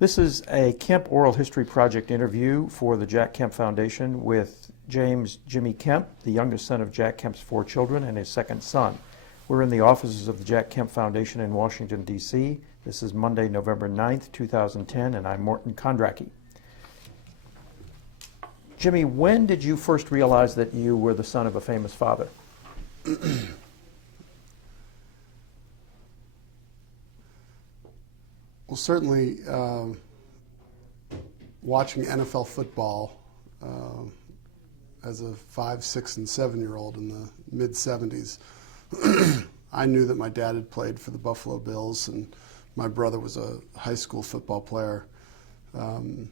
This is a Kemp Oral History Project interview for the Jack Kemp Foundation with James Jimmy Kemp, the youngest son of Jack Kemp's 4 children and his second son. We're in the offices of the Jack Kemp Foundation in Washington, D.C. This is Monday, November 9th, 2010, and I'm Morton Kondracki. Jimmy, when did you first realize that you were the son of a famous father? Well, certainly watching NFL football as a 5, 6, and 7-year-old in the mid-'70s, I knew that my dad had played for the Buffalo Bills, and my brother was a high school football player. And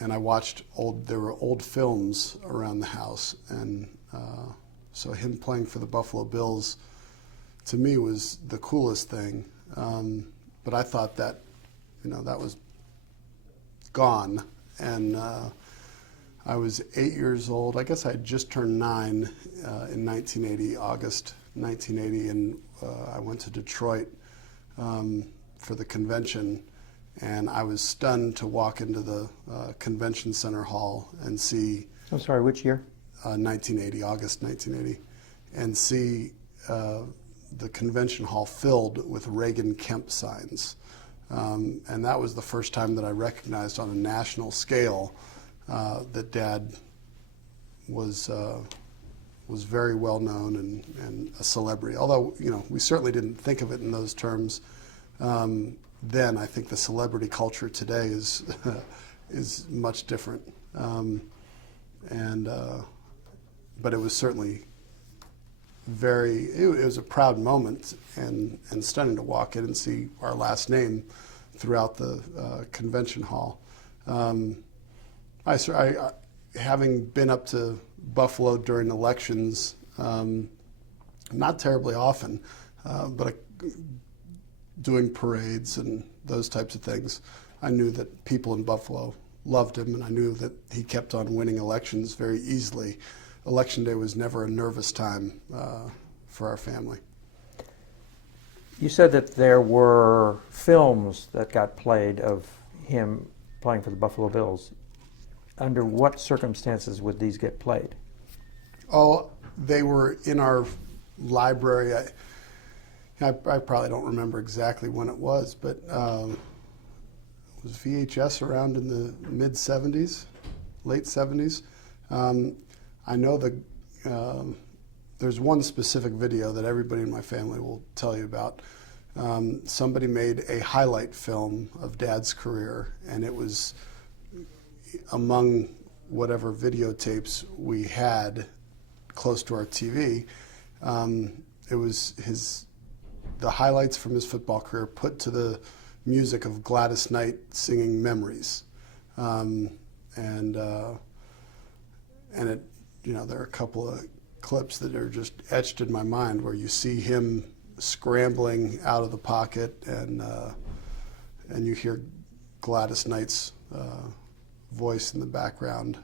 I watched there were old films around the house, and so him playing for the Buffalo Bills, to me, was the coolest thing. But I thought that, that was gone. And I was 8 years old. I guess I had just turned 9 in 1980, August 1980, and I went to Detroit for the convention. And I was stunned to walk into the convention center hall and see... I'm sorry, which year? 1980, August 1980, and see the convention hall filled with Reagan Kemp signs. And that was the first time that I recognized on a national scale that Dad was very well known and a celebrity. Although, we certainly didn't think of it in those terms then. I think the celebrity culture today is much different. But it was certainly it was a proud moment and stunning to walk in and see our last name throughout the convention hall. Having been up to Buffalo during elections, not terribly often, but doing parades and those types of things, I knew that people in Buffalo loved him, and I knew that he kept on winning elections very easily. Election day was never a nervous time for our family. You said that there were films that got played of him playing for the Buffalo Bills. Under what circumstances would these get played? Oh, they were in our library. I probably don't remember exactly when it was, but was VHS around in the mid-'70s, late '70s. I know there's one specific video that everybody in my family will tell you about. Somebody made a highlight film of Dad's career, and it was among whatever videotapes we had close to our TV. It was the highlights from his football career put to the music of Gladys Knight singing Memories. And it, there are a couple of clips that are just etched in my mind where you see him scrambling out of the pocket, and you hear Gladys Knight's voice in the background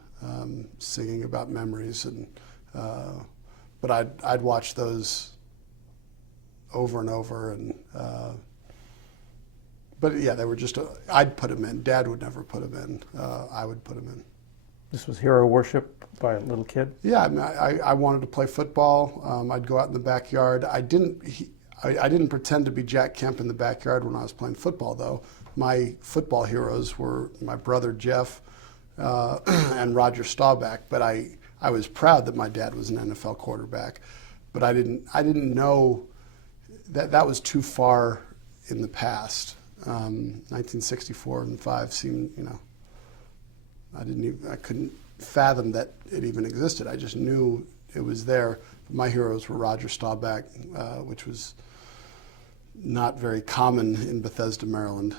singing about memories. And but I'd watch those over and over, and but yeah, they were just I'd put him in. Dad would never put him in. I would put him in. This was hero worship by a little kid? Yeah, I wanted to play football. I'd go out in the backyard. I didn't pretend to be Jack Kemp in the backyard when I was playing football, though. My football heroes were my brother Jeff and Roger Staubach. But I was proud that my dad was an NFL quarterback. But I didn't know that was too far in the past. 1964 and 5 seemed, I couldn't fathom that it even existed. I just knew it was there. My heroes were Roger Staubach, which was not very common in Bethesda, Maryland,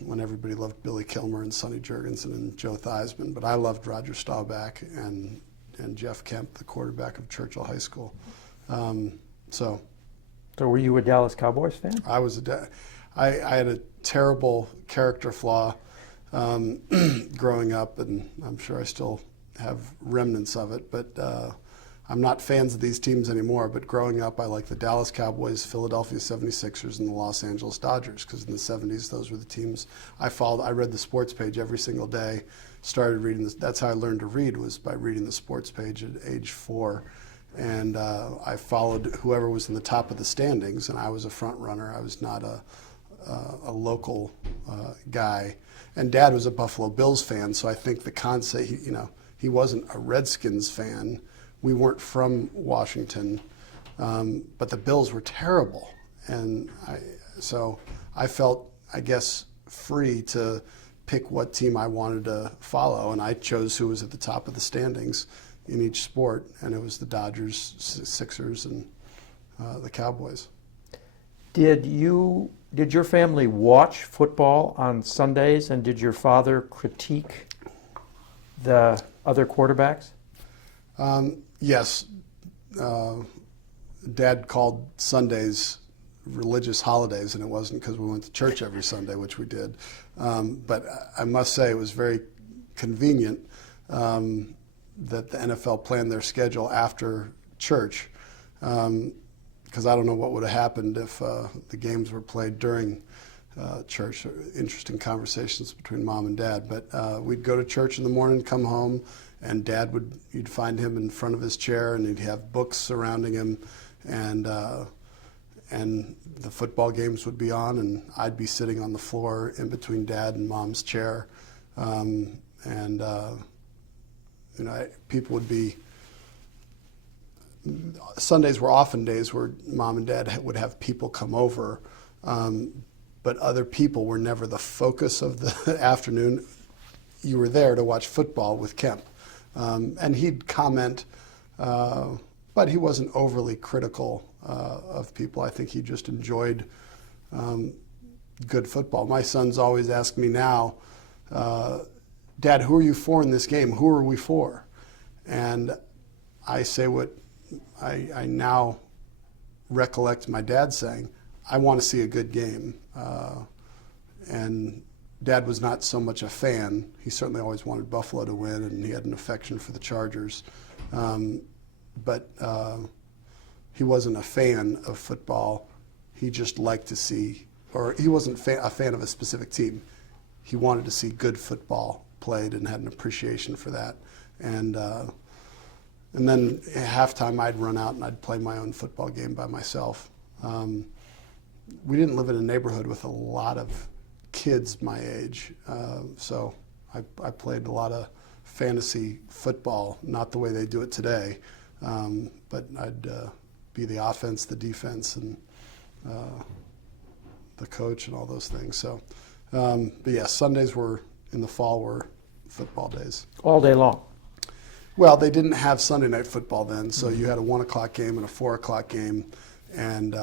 when everybody loved Billy Kilmer and Sonny Jurgensen and Joe Theismann. But I loved Roger Staubach and Jeff Kemp, the quarterback of Churchill High School. So were you a Dallas Cowboys fan? I was I had a terrible character flaw growing up, and I'm sure I still have remnants of it, but I'm not fans of these teams anymore, but growing up, I liked the Dallas Cowboys, Philadelphia 76ers, and the Los Angeles Dodgers, because in the 70s, those were the teams I followed. I read the sports page every single day, started reading this. That's how I learned to read, was by reading the sports page at age 4. And I followed whoever was in the top of the standings, and I was a front runner. I was not a local guy. And Dad was a Buffalo Bills fan, so I think the concept, he wasn't a Redskins fan. We weren't from Washington, but the Bills were terrible. And so I felt, I guess, free to pick what team I wanted to follow, and I chose who was at the top of the standings in each sport, and it was the Dodgers, Sixers, and the Cowboys. Did your family watch football on Sundays, and did your father critique the other quarterbacks? Yes. Dad called Sundays religious holidays, and it wasn't because we went to church every Sunday, which we did. But I must say it was very convenient that the NFL planned their schedule after church, because I don't know what would have happened if the games were played during church. Interesting conversations between Mom and Dad. But we'd go to church in the morning, come home, and you'd find him in front of his chair, and he'd have books surrounding him, and the football games would be on, and I'd be sitting on the floor in between Dad and Mom's chair, people would be. Sundays were often days where Mom and Dad would have people come over, but other people were never the focus of the afternoon. You were there to watch football with Kemp, and he'd comment, but he wasn't overly critical of people. I think he just enjoyed good football. My sons always ask me now, Dad, who are you for in this game? Who are we for? And I say what I now recollect my dad saying, I want to see a good game. And Dad was not so much a fan. He certainly always wanted Buffalo to win, and he had an affection for the Chargers. But he wasn't a fan of football. He just liked to see, or he wasn't a fan of a specific team. He wanted to see good football played and had an appreciation for that. And then at halftime, I'd run out and I'd play my own football game by myself. We didn't live in a neighborhood with a lot of kids my age, so I played a lot of fantasy football, not the way they do it today, but I'd be the offense, the defense, and the coach and all those things. So, but yeah, Sundays in the fall were football days. All day long? Well, they didn't have Sunday night football then, so you had a 1 o'clock game and a 4 o'clock game, and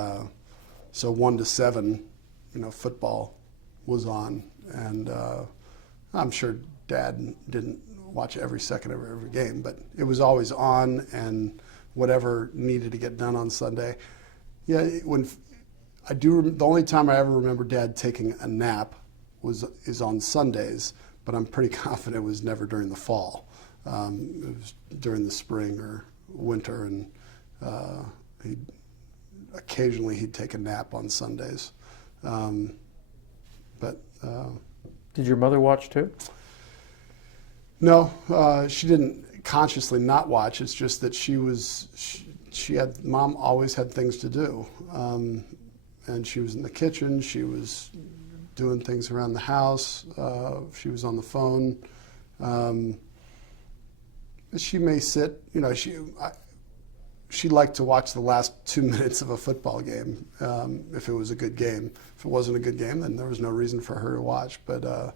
so 1 to 7, football was on, and I'm sure Dad didn't watch every second of every game, but it was always on, and whatever needed to get done on Sunday. Yeah, the only time I ever remember Dad taking a nap is on Sundays, but I'm pretty confident it was never during the fall. It was during the spring or winter, and occasionally he'd take a nap on Sundays. Did your mother watch too? No, she didn't consciously not watch. It's just that Mom always had things to do, and she was in the kitchen. She was doing things around the house. She was on the phone. She may sit, she liked to watch the last 2 minutes of a football game if it was a good game. If it wasn't a good game, then there was no reason for her to watch. But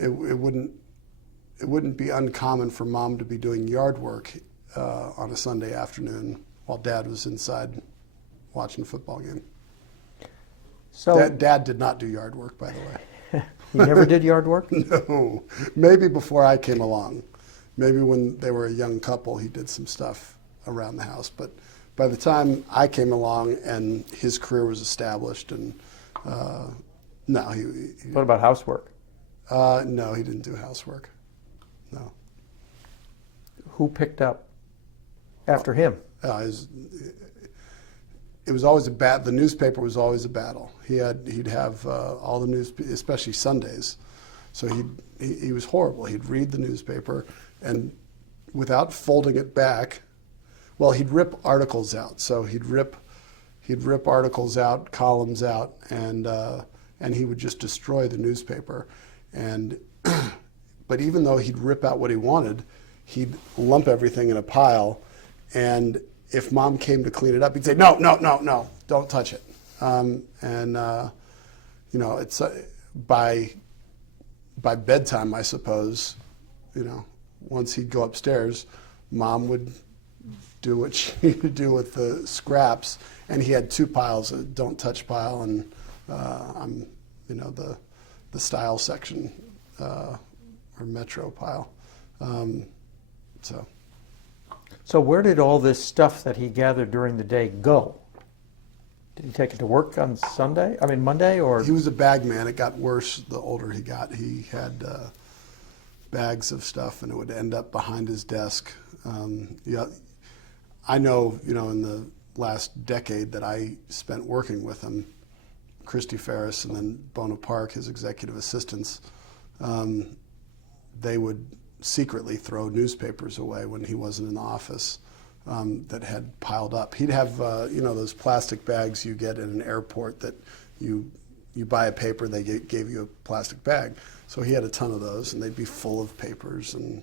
it wouldn't be uncommon for Mom to be doing yard work on a Sunday afternoon while Dad was inside watching a football game. So Dad did not do yard work, by the way. He never did yard work? No, maybe before I came along. Maybe when they were a young couple, he did some stuff around the house. But by the time I came along and his career was established, and no, he What about housework? No, he didn't do housework. No. Who picked up After him. His, it was always the newspaper was always a battle. He'd have all the news, especially Sundays. So he was horrible. He'd read the newspaper, and without folding it back, well, he'd rip articles out. So he'd rip articles out, columns out, and he would just destroy the newspaper. And but even though he'd rip out what he wanted, he'd lump everything in a pile, and if Mom came to clean it up, he'd say, no, no, no, no, don't touch it. It's by bedtime, I suppose, once he'd go upstairs, Mom would do what she would do with the scraps, and he had two piles, a don't touch pile and the style section or Metro pile. So where did all this stuff that he gathered during the day go? Did he take it to work on Monday, or? He was a bag man. It got worse the older he got. He had bags of stuff, and it would end up behind his desk. I know, in the last decade that I spent working with him, Christy Ferris and then Bona Park, his executive assistants, they would secretly throw newspapers away when he wasn't in the office that had piled up. He'd have, those plastic bags you get in an airport that you buy a paper, they gave you a plastic bag. So he had a ton of those, and they'd be full of papers and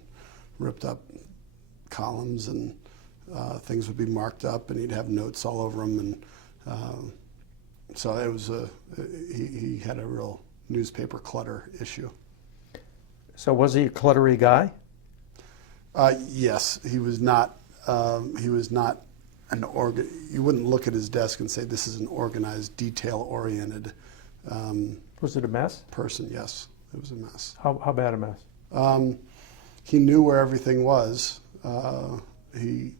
ripped up columns, and things would be marked up, and he'd have notes all over them. And so it was he had a real newspaper clutter issue. So was he a cluttery guy? Yes, he was not. He was not you wouldn't look at his desk and say this is an organized, detail-oriented. Was it a mess? Person, yes, it was a mess. How bad a mess? He knew where everything was. He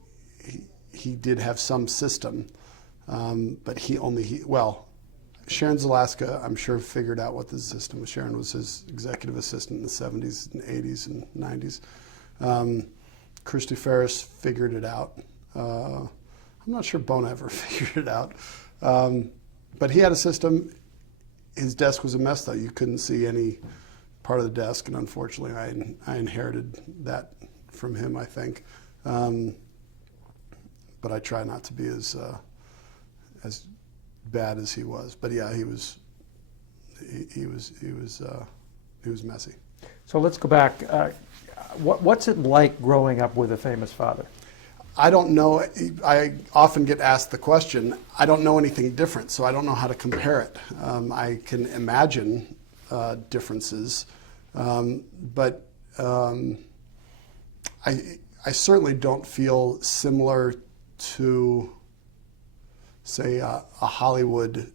did have some system, but Sharon Zalaska, I'm sure, figured out what the system was. Sharon was his executive assistant in the 70s and 80s and 90s. Christy Ferris figured it out. I'm not sure Bona ever figured it out. But he had a system. His desk was a mess, though. You couldn't see any part of the desk, and unfortunately I inherited that from him, I think. But I try not to be as bad as he was. But yeah, he was messy. So let's go back. What's it like growing up with a famous father? I don't know. I often get asked the question. I don't know anything different, so I don't know how to compare it. I can imagine differences, but I certainly don't feel similar to, say, a Hollywood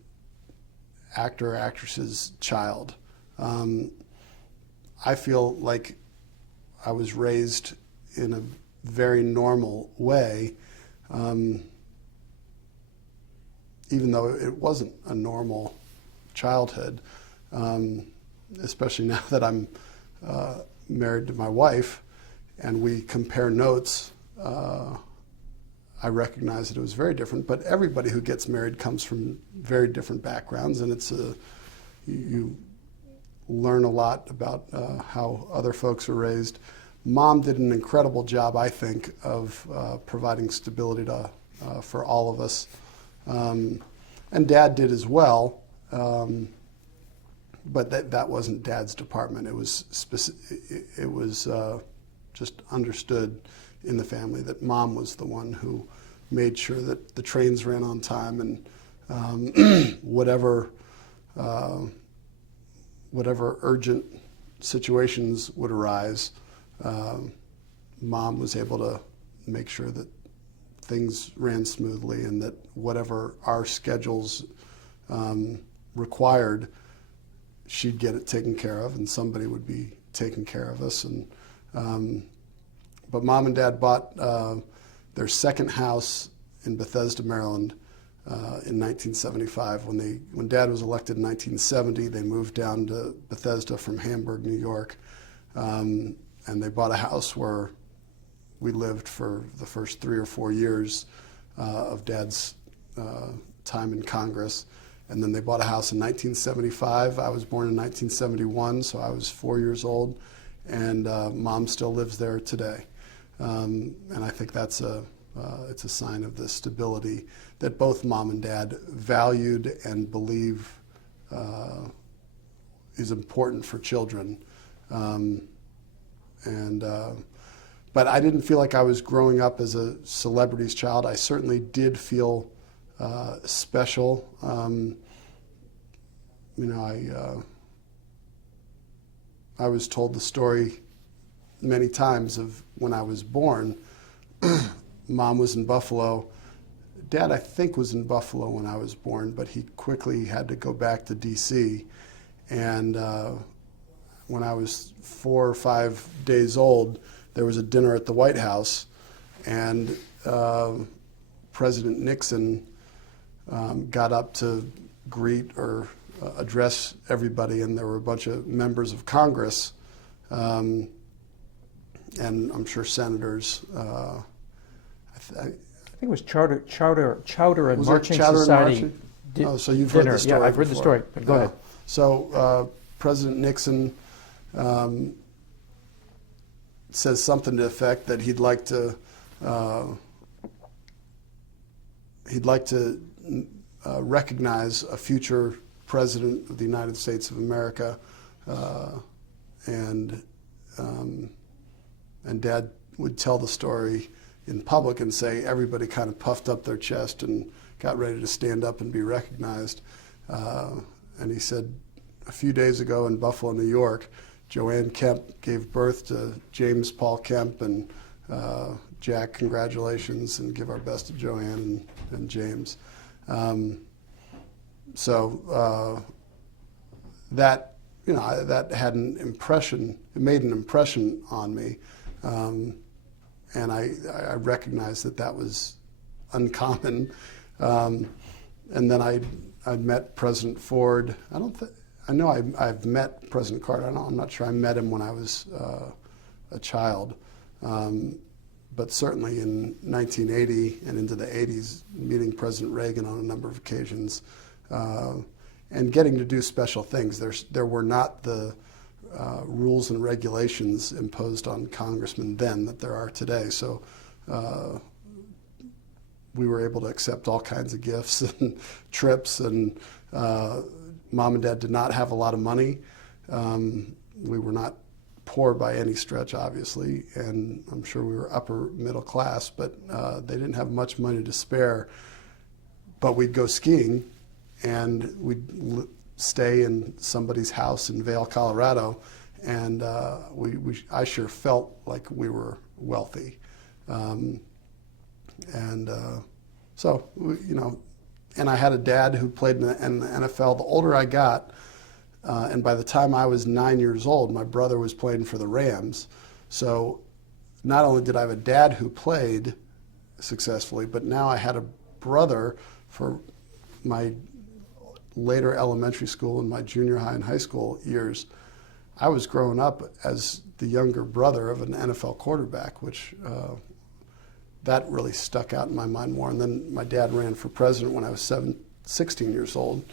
actor or actress's child. I feel like I was raised in a very normal way, even though it wasn't a normal childhood, especially now that I'm married to my wife and we compare notes. I recognize that it was very different, but everybody who gets married comes from very different backgrounds, and you learn a lot about how other folks are raised. Mom did an incredible job, I think, of providing stability for all of us, and Dad did as well. But that wasn't Dad's department. It was just understood in the family that Mom was the one who made sure that the trains ran on time, and whatever urgent situations would arise, Mom was able to make sure that things ran smoothly, and that whatever our schedules required, she'd get it taken care of, and somebody would be taking care of us. But Mom and Dad bought their second house in Bethesda, Maryland, in 1975. When Dad was elected in 1970, they moved down to Bethesda from Hamburg, New York, and they bought a house where we lived for the first 3 or 4 years of Dad's time in Congress. And then they bought a house in 1975. I was born in 1971, so I was 4 years old. And Mom still lives there today. And I think that's it's a sign of the stability that both Mom and Dad valued and believe is important for children. But I didn't feel like I was growing up as a celebrity's child. I certainly did feel special. I was told the story many times of when I was born. Mom was in Buffalo. Dad, I think, was in Buffalo when I was born, but he quickly had to go back to D.C. And when I was 4 or 5 days old, there was a dinner at the White House, and President Nixon got up to greet or address everybody, and there were a bunch of members of Congress, and I'm sure senators. I think it was Chowder and Was it Marching Chowder and Society. Marching? Oh, so you've heard the story. Yeah, I've heard the story, but go ahead. So President Nixon says something to the effect that he'd like to recognize a future president of the United States of America, and Dad would tell the story in public and say everybody kind of puffed up their chest and got ready to stand up and be recognized. And he said, a few days ago in Buffalo, New York, Joanne Kemp gave birth to James Paul Kemp, and Jack, congratulations, and give our best to Joanne and James. That had an impression. It made an impression on me, and I recognized that was uncommon. And then I'd met President Ford. I know I've met President Carter. I'm not sure I met him when I was a child, but certainly in 1980 and into the 80s, meeting President Reagan on a number of occasions, and getting to do special things. There were not the rules and regulations imposed on congressmen then that there are today. So we were able to accept all kinds of gifts and trips, and Mom and Dad did not have a lot of money. We were not poor by any stretch, obviously, and I'm sure we were upper middle class, but they didn't have much money to spare. But we'd go skiing, and we'd stay in somebody's house in Vail, Colorado, and I sure felt like we were wealthy. And I had a dad who played in the NFL. The older I got, and by the time I was 9 years old, my brother was playing for the Rams. So not only did I have a dad who played successfully, but now I had a brother for my later elementary school and my junior high and high school years. I was growing up as the younger brother of an NFL quarterback, which that really stuck out in my mind more. And then my dad ran for president when I was 16 years old.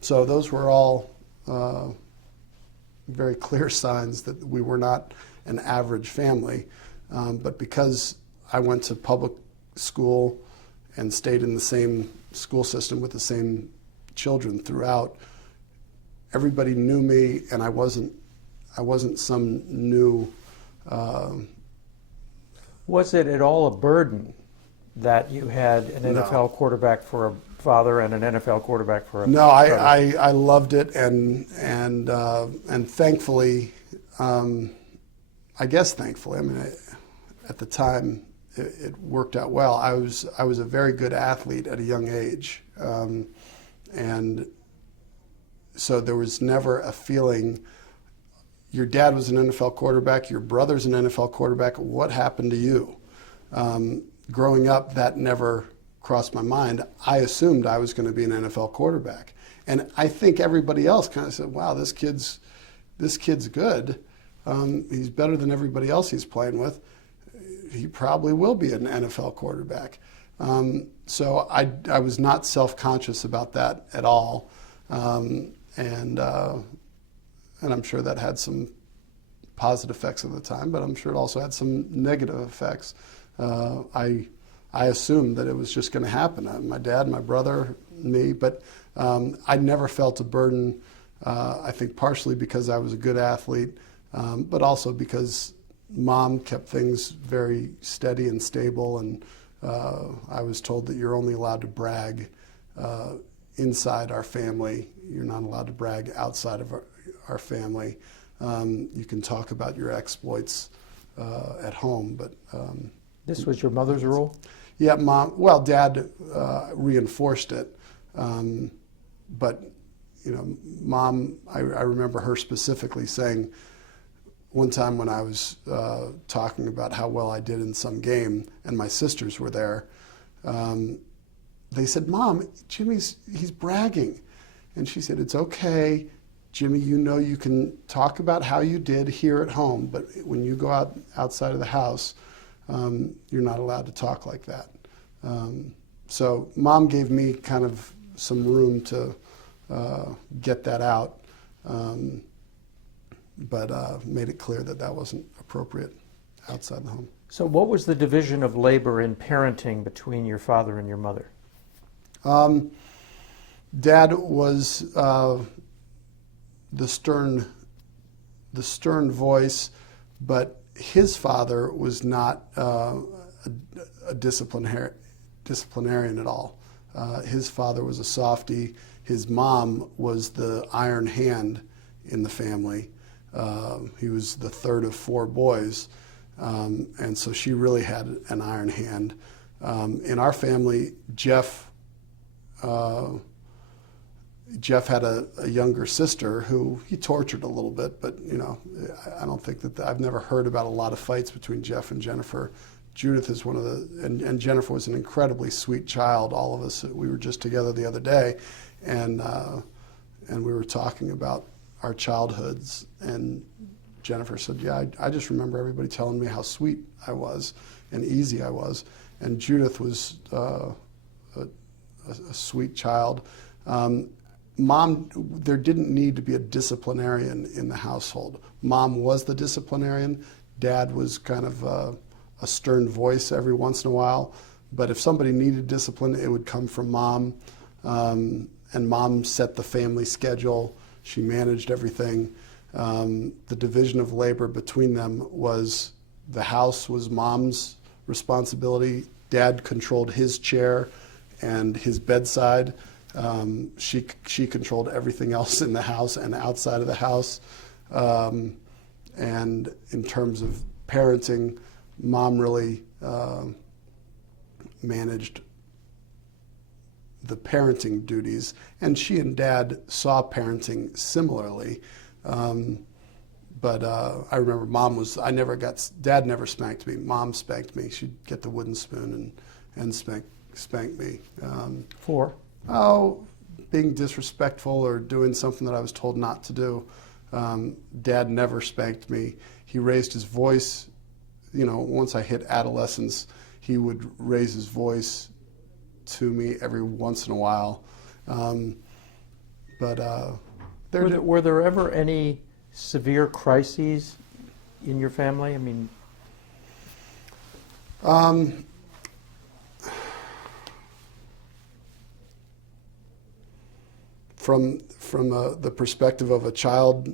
So those were all very clear signs that we were not an average family. But because I went to public school and stayed in the same school system with the same children throughout, everybody knew me, and I wasn't some new. Was it at all a burden that you had an NFL quarterback for a father and an NFL quarterback for a No, I loved it, and thankfully, I guess thankfully, I mean, at the time it worked out well. I was a very good athlete at a young age, and so there was never a feeling, your dad was an NFL quarterback, your brother's an NFL quarterback, what happened to you? Growing up, that never crossed my mind. I assumed I was going to be an NFL quarterback. And I think everybody else kind of said, wow, this kid's good. He's better than everybody else he's playing with. he probably will be an NFL quarterback. So I was not self-conscious about that at all, and I'm sure that had some positive effects at the time, but I'm sure it also had some negative effects. I assumed that it was just going to happen. My dad, my brother, me, but I never felt a burden. I think partially because I was a good athlete, but also because Mom kept things very steady and stable, and I was told that you're only allowed to brag inside our family. You're not allowed to brag outside of our family. You can talk about your exploits at home, but This was your mother's rule? yeah, Dad reinforced it, but Mom, I remember her specifically saying one time when I was talking about how well I did in some game, and my sisters were there, they said, "Mom, he's bragging," and she said, "It's okay, Jimmy. You can talk about how you did here at home, but when you go outside of the house, you're not allowed to talk like that." So Mom gave me kind of some room to get that out, but made it clear that wasn't appropriate outside the home. So what was the division of labor in parenting between your father and your mother? Dad was the stern voice, but his father was not a disciplinarian at all. His father was a softie. His mom was the iron hand in the family. He was the third of 4 boys, and so she really had an iron hand. In our family, Jeff had a younger sister who he tortured a little bit, but I don't think I've never heard about a lot of fights between Jeff and Jennifer. Judith is one of and Jennifer was an incredibly sweet child. All of us, we were just together the other day, and we were talking about our childhoods, and Jennifer said, "Yeah, I just remember everybody telling me how sweet I was and easy I was," and Judith was a sweet child. Mom, there didn't need to be a disciplinarian in the household. Mom was the disciplinarian. Dad was kind of a stern voice every once in a while. But if somebody needed discipline, it would come from Mom. And Mom set the family schedule. She managed everything. The division of labor between them was the house was Mom's responsibility. Dad controlled his chair and his bedside. She controlled everything else in the house and outside of the house. And in terms of parenting, Mom really managed the parenting duties, and she and Dad saw parenting similarly. But I remember Dad never spanked me. Mom spanked me. She'd get the wooden spoon and spank me. For? Being disrespectful or doing something that I was told not to do. Dad never spanked me. He raised his voice. Once I hit adolescence, he would raise his voice to me every once in a while. Were there ever any severe crises in your family? I mean, from the perspective of a child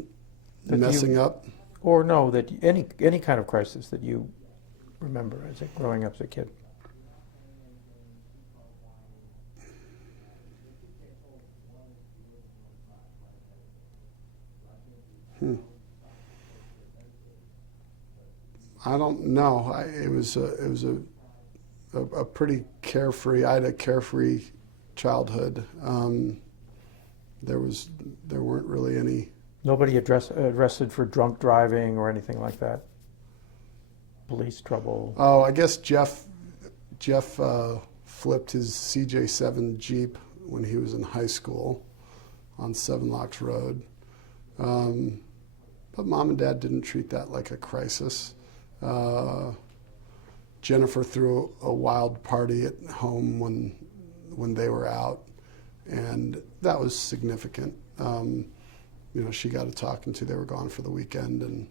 messing up, or no, that any kind of crisis that you remember growing up as a kid. I don't know. It was a pretty carefree. I had a carefree childhood. There weren't really any. Nobody arrested for drunk driving or anything like that. Police trouble. Oh, I guess Jeff flipped his CJ7 Jeep when he was in high school on Seven Locks Road. But Mom and Dad didn't treat that like a crisis. Jennifer threw a wild party at home when they were out, and that was significant. She got a talking to. They were gone for the weekend, and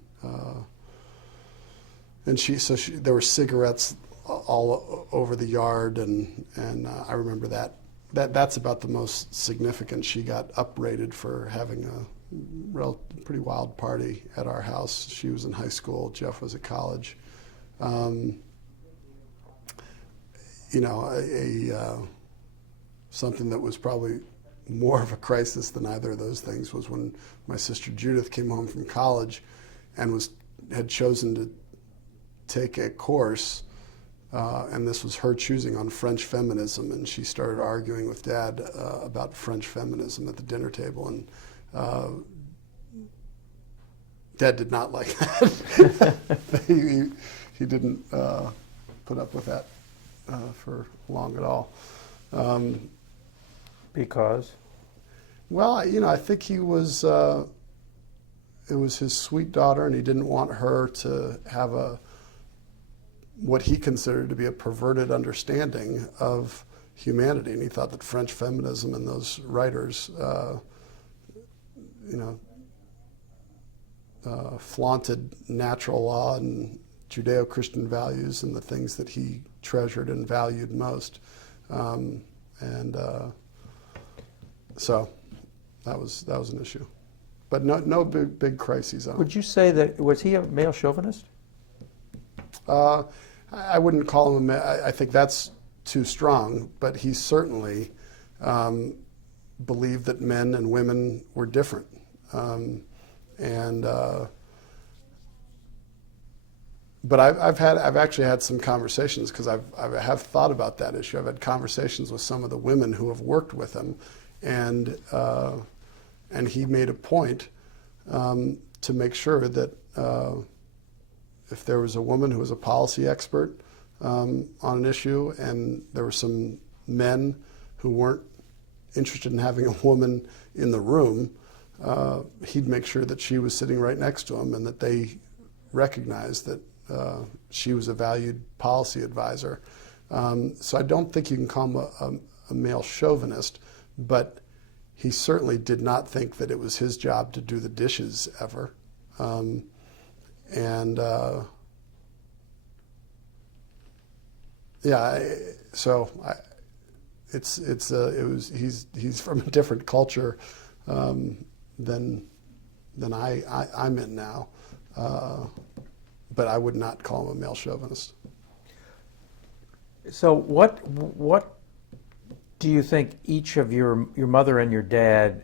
there were cigarettes all over the yard, and I remember that. That's about the most significant. She got uprated for having a pretty wild party at our house. She was in high school. Jeff was at college. Something that was probably more of a crisis than either of those things was when my sister Judith came home from college and had chosen to take a course, and this was her choosing, on French feminism, and she started arguing with Dad about French feminism at the dinner table, and Dad did not like that. he didn't put up with that for long at all. Because? Well, I think he was, it was his sweet daughter, and he didn't want her to have what he considered to be a perverted understanding of humanity. And he thought that French feminism and those writers, flaunted natural law and Judeo-Christian values and the things that he treasured and valued most. So that was an issue, but no big crises on it. Would you say that, was he a male chauvinist? I wouldn't call him I think that's too strong, but he certainly believed that men and women were different, but I've actually had some conversations, because I have thought about that issue. I've had conversations with some of the women who have worked with him, and he made a point to make sure that if there was a woman who was a policy expert on an issue, and there were some men who weren't interested in having a woman in the room, he'd make sure that she was sitting right next to him, and that they recognized that she was a valued policy advisor. So I don't think you can call him a male chauvinist, but he certainly did not think that it was his job to do the dishes ever. He's from a different culture than I'm in now, but I would not call him a male chauvinist. So what do you think each of your mother and your dad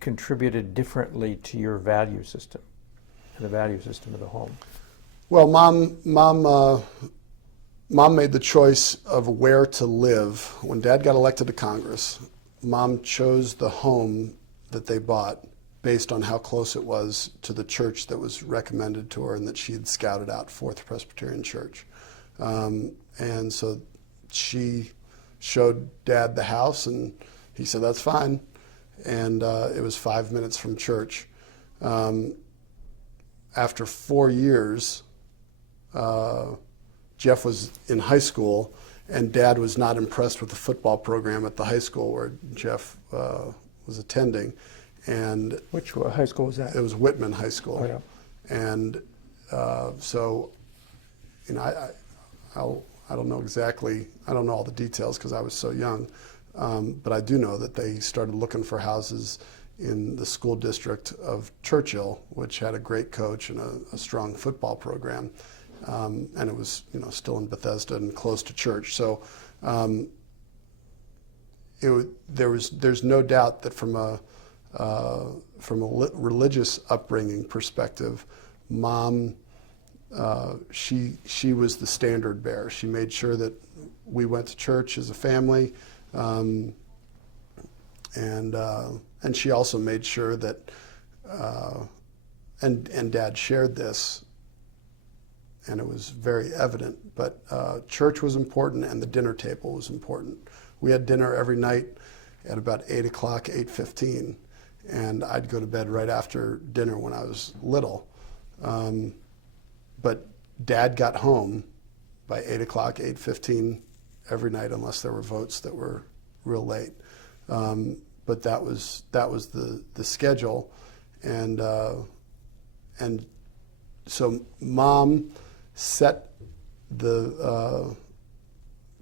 contributed differently to your value system, to the value system of the home? Well, Mom made the choice of where to live. When Dad got elected to Congress, Mom chose the home that they bought based on how close it was to the church that was recommended to her and that she had scouted out, Fourth Presbyterian Church. And so she showed Dad the house, and he said, that's fine. And it was 5 minutes from church. After 4 years, Jeff was in high school, and Dad was not impressed with the football program at the high school where Jeff was attending. And which high school was that? It was Whitman High School. Oh, yeah. And so, I don't know exactly, I don't know all the details because I was so young, but I do know that they started looking for houses in the school district of Churchill, which had a great coach and a strong football program. And it was, still in Bethesda and close to church. So there's no doubt that from a religious upbringing perspective, Mom, she was the standard bearer. She made sure that we went to church as a family, and she also made sure that, and Dad shared this, and it was very evident, but church was important and the dinner table was important. We had dinner every night at about 8 o'clock, 8:15, and I'd go to bed right after dinner when I was little. But Dad got home by 8 o'clock, 8:15 every night, unless there were votes that were real late. But that was the schedule, and so Mom set the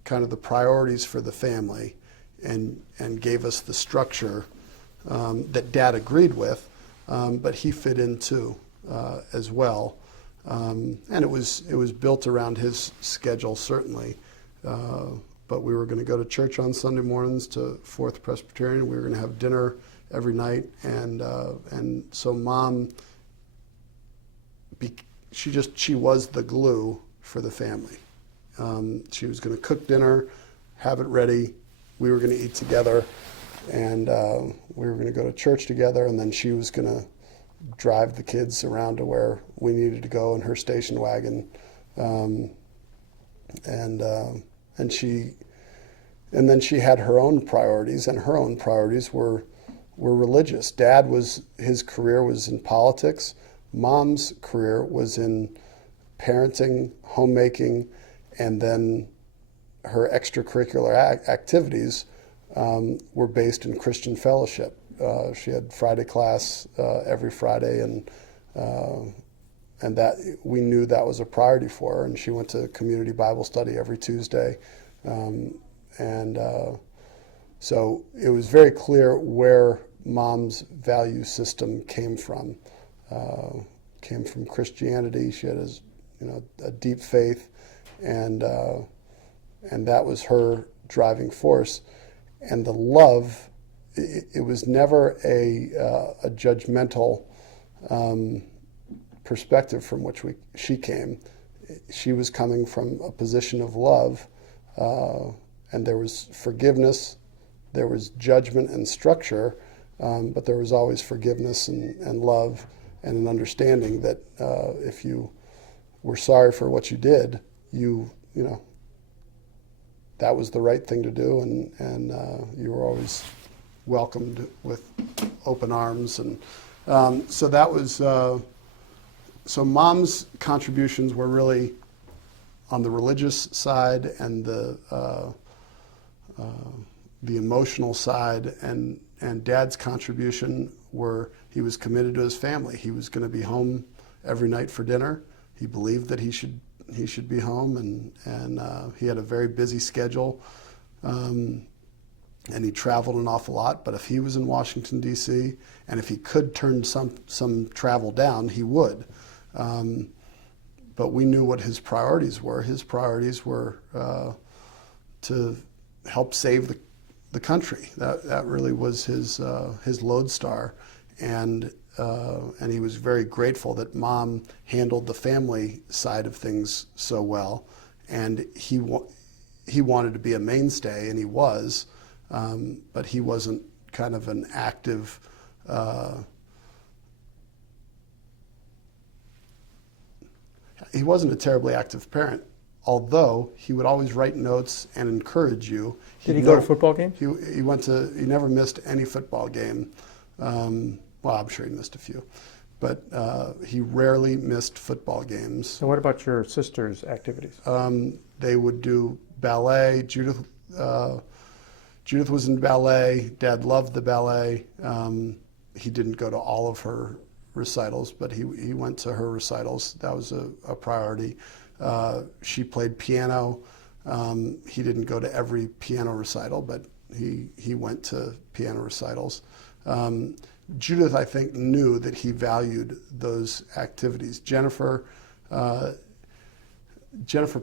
kind of the priorities for the family, and gave us the structure that Dad agreed with, but he fit in too as well, and it was built around his schedule certainly. But we were going to go to church on Sunday mornings to Fourth Presbyterian. We were going to have dinner every night, and so Mom, she was the glue for the family. She was going to cook dinner, have it ready. We were going to eat together, and we were going to go to church together. And then she was going to drive the kids around to where we needed to go in her station wagon, and then she had her own priorities, and her own priorities were religious. His career was in politics. Mom's career was in parenting, homemaking, and then her extracurricular activities were based in Christian fellowship. She had Friday class every Friday, and that we knew that was a priority for her. And she went to community Bible study every Tuesday, so it was very clear where Mom's value system came from. Came from Christianity. She had a deep faith, and that was her driving force. And the love, it was never a judgmental perspective from which she came. She was coming from a position of love, and there was forgiveness, there was judgment and structure, but there was always forgiveness and love and an understanding that if you were sorry for what you did, you know that was the right thing to do, and you were always welcomed with open arms. And so that was so Mom's contributions were really on the religious side and the emotional side, and Dad's contribution he was committed to his family. He was going to be home every night for dinner. He believed that he should be home, and he had a very busy schedule, and he traveled an awful lot. But if he was in Washington, D.C., and if he could turn some travel down, he would. But we knew what his priorities were. His priorities were to help save the country. That really was his lodestar, and he was very grateful that Mom handled the family side of things so well, and he wanted to be a mainstay, and he was, but he wasn't kind of an active. He wasn't a terribly active parent, although he would always write notes and encourage you. Did he go to football games? He never missed any football game. Well, I'm sure he missed a few, but he rarely missed football games. So what about your sister's activities? They would do ballet. Judith was in ballet. Dad loved the ballet. He didn't go to all of her recitals, but he went to her recitals. That was a priority. She played piano. He didn't go to every piano recital, but he went to piano recitals. Judith, I think, knew that he valued those activities. Jennifer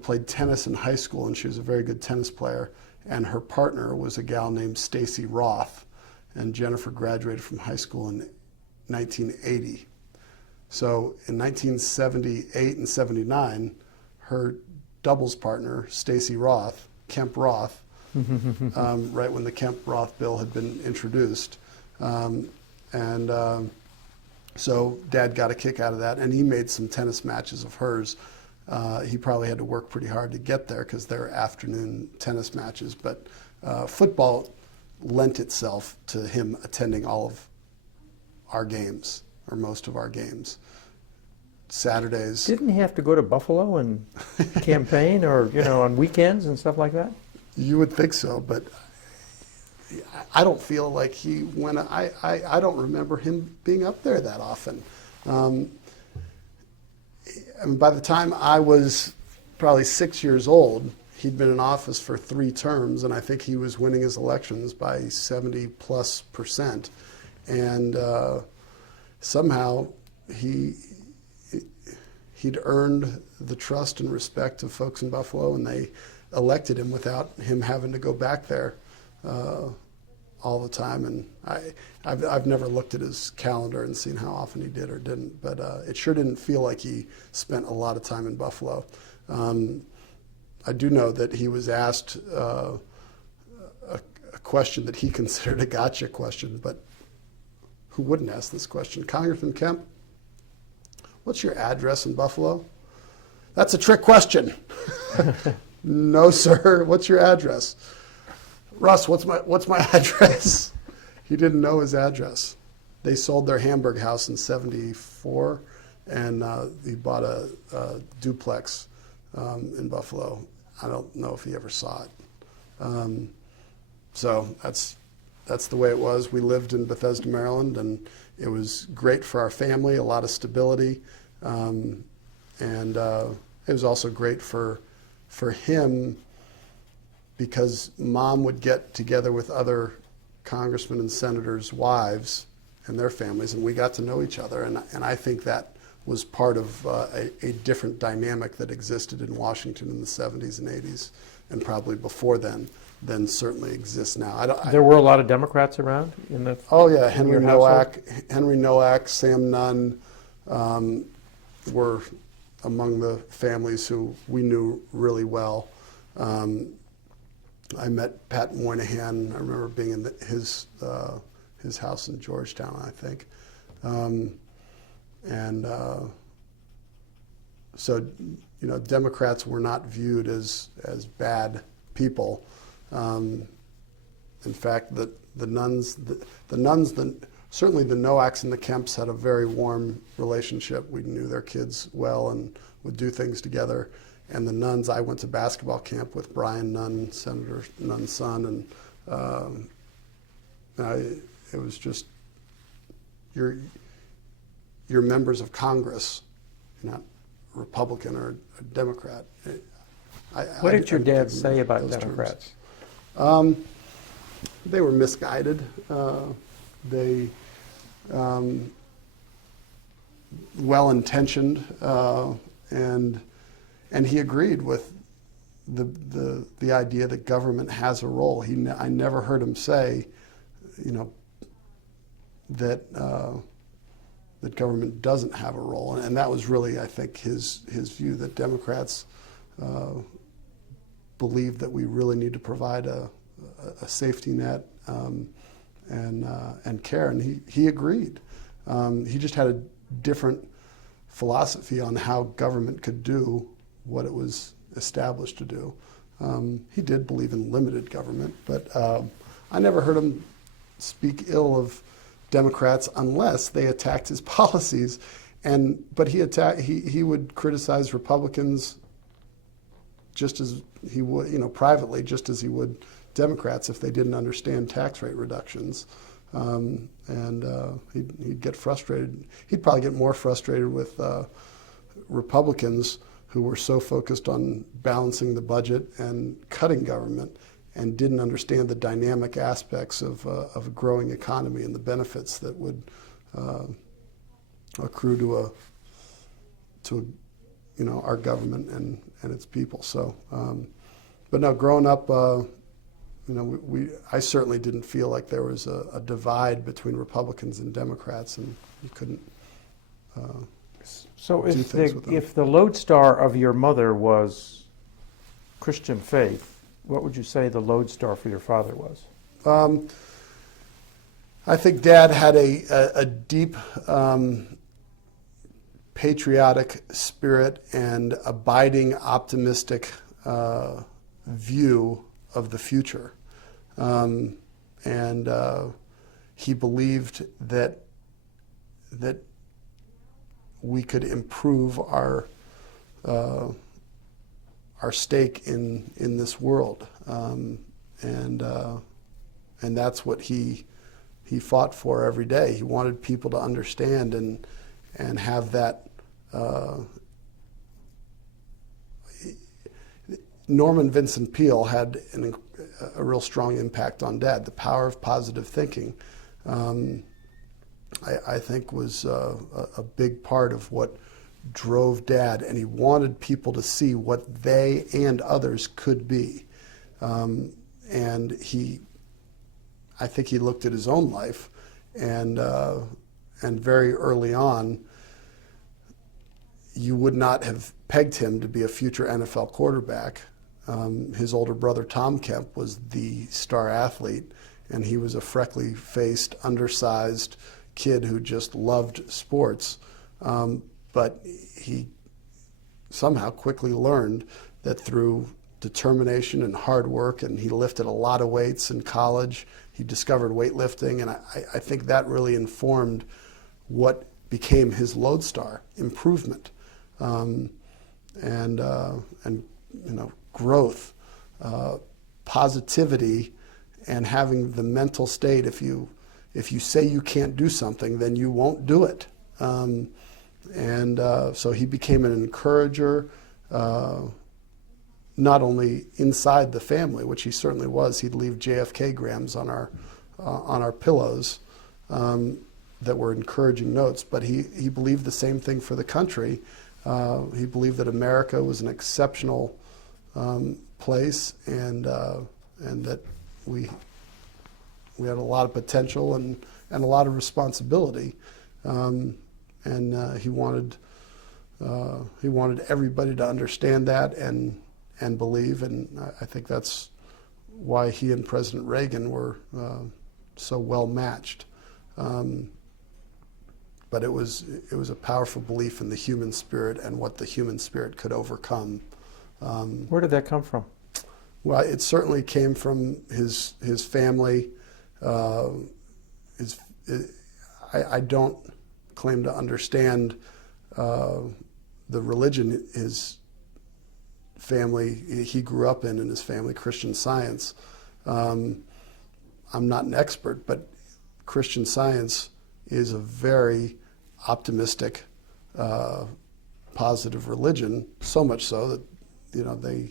played tennis in high school, and she was a very good tennis player. And her partner was a gal named Stacy Roth, and Jennifer graduated from high school in 1980. So in 1978 and 79, her doubles partner, Stacy Roth, Kemp Roth, right when the Kemp Roth bill had been introduced. So Dad got a kick out of that, and he made some tennis matches of hers. He probably had to work pretty hard to get there because they're afternoon tennis matches, but football lent itself to him attending all of our games, or most of our games. Saturdays. Didn't he have to go to Buffalo and campaign, or on weekends and stuff like that? You would think so, but I don't feel like he went. I don't remember him being up there that often. And by the time I was probably 6 years old, he'd been in office for 3 terms, and I think he was winning his elections by 70+%. And somehow he'd earned the trust and respect of folks in Buffalo, and they elected him without him having to go back there all the time. And I've never looked at his calendar and seen how often he did or didn't, but it sure didn't feel like he spent a lot of time in Buffalo. I do know that he was asked a question that he considered a gotcha question, but who wouldn't ask this question? Congressman Kemp, what's your address in Buffalo? That's a trick question. No, sir. What's your address? Russ, what's my address? He didn't know his address. They sold their Hamburg house in '74, and he bought a duplex in Buffalo. I don't know if he ever saw it. So that's the way it was. We lived in Bethesda, Maryland, and it was great for our family, a lot of stability, and it was also great for him because Mom would get together with other congressmen and senators' wives and their families, and we got to know each other, and I think that was part of a different dynamic that existed in Washington in the 70s and 80s, and probably before then, than certainly exists now. There were a lot of Democrats around in the. Oh yeah, Henry Nowak, Sam Nunn were among the families who we knew really well. I met Pat Moynihan. I remember being in his house in Georgetown, I think. So, Democrats were not viewed as bad people. In fact, the nuns, certainly the Nowaks and the Kemps had a very warm relationship. We knew their kids well and would do things together. And the nuns, I went to basketball camp with Brian Nunn, Senator Nunn's son, and it was just, you're members of Congress, you're not Republican or a Democrat. What did your dad say about Democrats? They were misguided. They well-intentioned, and he agreed with the idea that government has a role. I never heard him say, that government doesn't have a role, and that was really, I think, his view, that Democrats believe that we really need to provide a safety net and care, and he agreed. He just had a different philosophy on how government could do what it was established to do. He did believe in limited government, but I never heard him speak ill of Democrats unless they attacked his policies, but he would criticize Republicans just as he would, privately, just as he would Democrats if they didn't understand tax rate reductions. He'd get frustrated. He'd probably get more frustrated with Republicans who were so focused on balancing the budget and cutting government and didn't understand the dynamic aspects of a growing economy and the benefits that would accrue to our government and its people. So, but no, growing up, I certainly didn't feel like there was a divide between Republicans and Democrats, and you couldn't. So if the lodestar of your mother was Christian faith, what would you say the lodestar for your father was? I think Dad had a deep patriotic spirit and abiding optimistic view of the future. He believed that we could improve our stake in this world, and that's what he fought for every day. He wanted people to understand and have that. Norman Vincent Peale had a real strong impact on Dad. The power of positive thinking, I think, was a big part of what drove Dad, and he wanted people to see what they and others could be. And I think he looked at his own life, and very early on, you would not have pegged him to be a future NFL quarterback. His older brother, Tom Kemp, was the star athlete, and he was a freckly-faced, undersized kid who just loved sports. But he somehow quickly learned that through determination and hard work, and he lifted a lot of weights in college. He discovered weightlifting, and I think that really informed what became his lodestar: improvement, and growth, positivity, and having the mental state. If you say you can't do something, then you won't do it. So he became an encourager, not only inside the family, which he certainly was. He'd leave JFK grams on our pillows that were encouraging notes, but he believed the same thing for the country. He believed that America was an exceptional place, and that we had a lot of potential and a lot of responsibility. He wanted everybody to understand that and believe, and I think that's why he and President Reagan were so well matched. But it was a powerful belief in the human spirit and what the human spirit could overcome. Where did that come from? Well, it certainly came from his family. I don't claim to understand the religion his family he grew up in his family, Christian Science. I'm not an expert, but Christian Science is a very optimistic, positive religion. So much so that they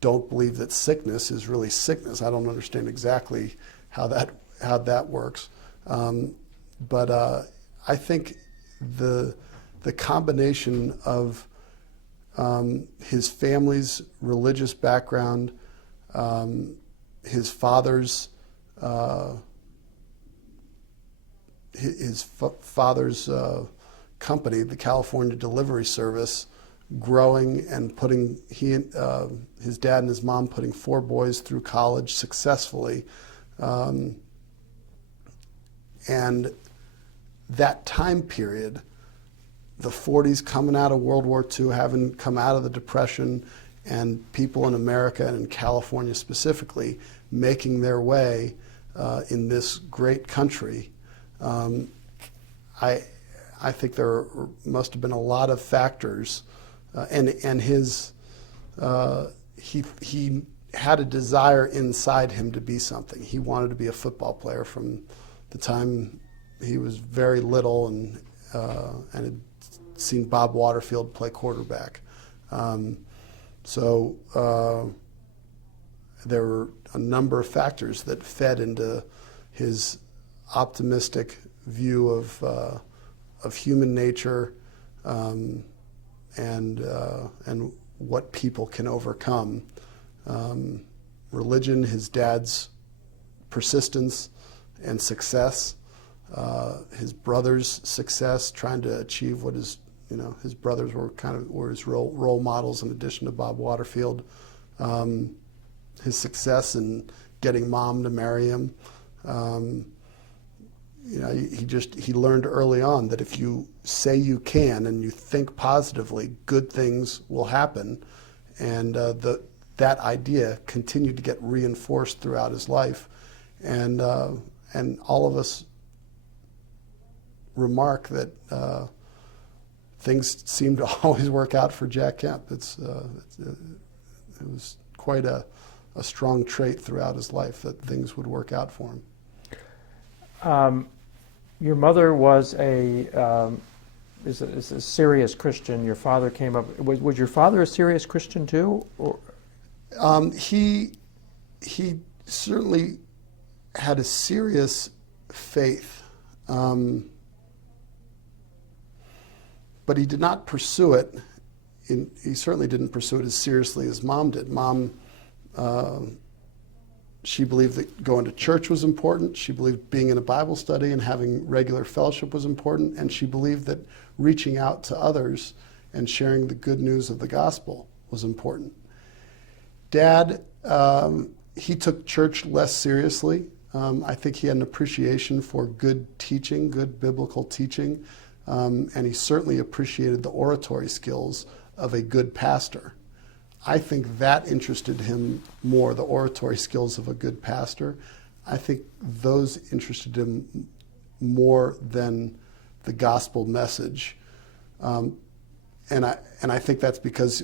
don't believe that sickness is really sickness. I don't understand exactly how that works, but I think the combination of his family's religious background, his father's company, the California Delivery Service, growing and putting his dad and his mom putting 4 boys through college successfully, and that time period, the 40s, coming out of World War II, having come out of the Depression, and people in America and in California specifically making their way in this great country. I think there must have been a lot of factors, and his he had a desire inside him to be something. He wanted to be a football player from the time he was very little, and had seen Bob Waterfield play quarterback. So there were a number of factors that fed into his optimistic view of human nature, and what people can overcome. Religion, his dad's persistence and success, his brother's success, trying to achieve what his brothers were his role models in addition to Bob Waterfield. His success in getting mom to marry him. He learned early on that if you say you can and you think positively, good things will happen, and that idea continued to get reinforced throughout his life, and all of us remark that things seem to always work out for Jack Kemp. It was quite a strong trait throughout his life that things would work out for him. Your mother was is a serious Christian. Your father came up. Was your father a serious Christian too? Or? He certainly had a serious faith, but he did not pursue it. He certainly didn't pursue it as seriously as Mom did. Mom, she believed that going to church was important. She believed being in a Bible study and having regular fellowship was important. And she believed that reaching out to others and sharing the good news of the gospel was important. Dad, he took church less seriously. I think he had an appreciation for good teaching, good biblical teaching, and he certainly appreciated the oratory skills of a good pastor. I think that interested him more, the oratory skills of a good pastor. I think those interested him more than the gospel message. And I think that's because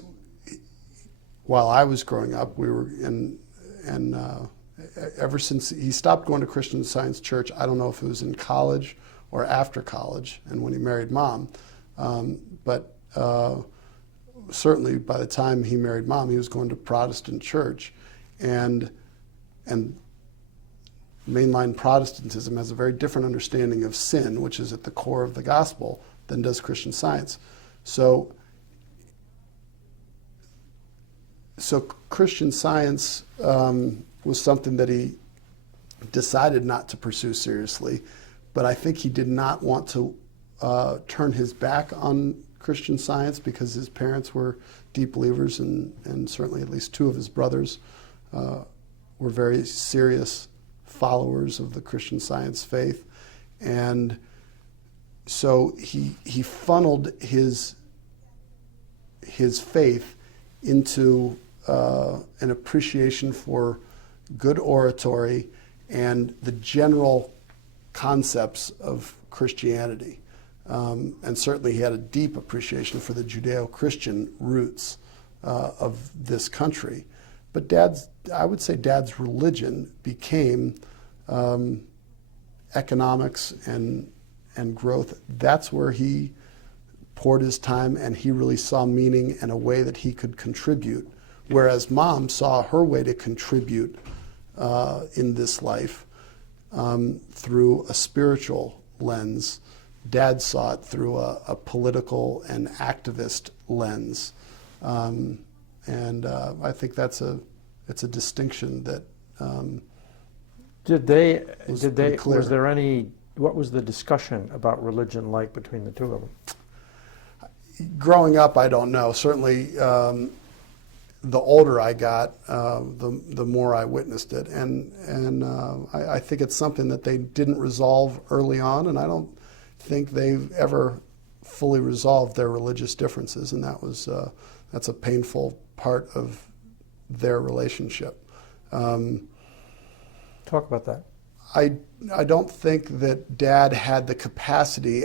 while I was growing up, we were ever since he stopped going to Christian Science Church, I don't know if it was in college or after college and when he married Mom, but certainly by the time he married Mom, he was going to Protestant church, and mainline Protestantism has a very different understanding of sin, which is at the core of the gospel, than does Christian Science. So Christian Science was something that he decided not to pursue seriously, but I think he did not want to turn his back on Christian Science because his parents were deep believers, and certainly at least two of his brothers were very serious followers of the Christian Science faith. And so he funneled his faith into an appreciation for good oratory and the general concepts of Christianity. And certainly he had a deep appreciation for the Judeo-Christian roots of this country. But I would say Dad's religion became economics and growth. That's where he poured his time, and he really saw meaning and a way that he could contribute. Whereas Mom saw her way to contribute in this life through a spiritual lens. Dad saw it through a political and activist lens, and I think it's a distinction that was there any? What was the discussion about religion like between the two of them? Growing up, I don't know. Certainly, the older I got, the more I witnessed it, and I think it's something that they didn't resolve early on, and I don't think they've ever fully resolved their religious differences, and that's a painful part of their relationship. Talk about that. I don't think that Dad had the capacity.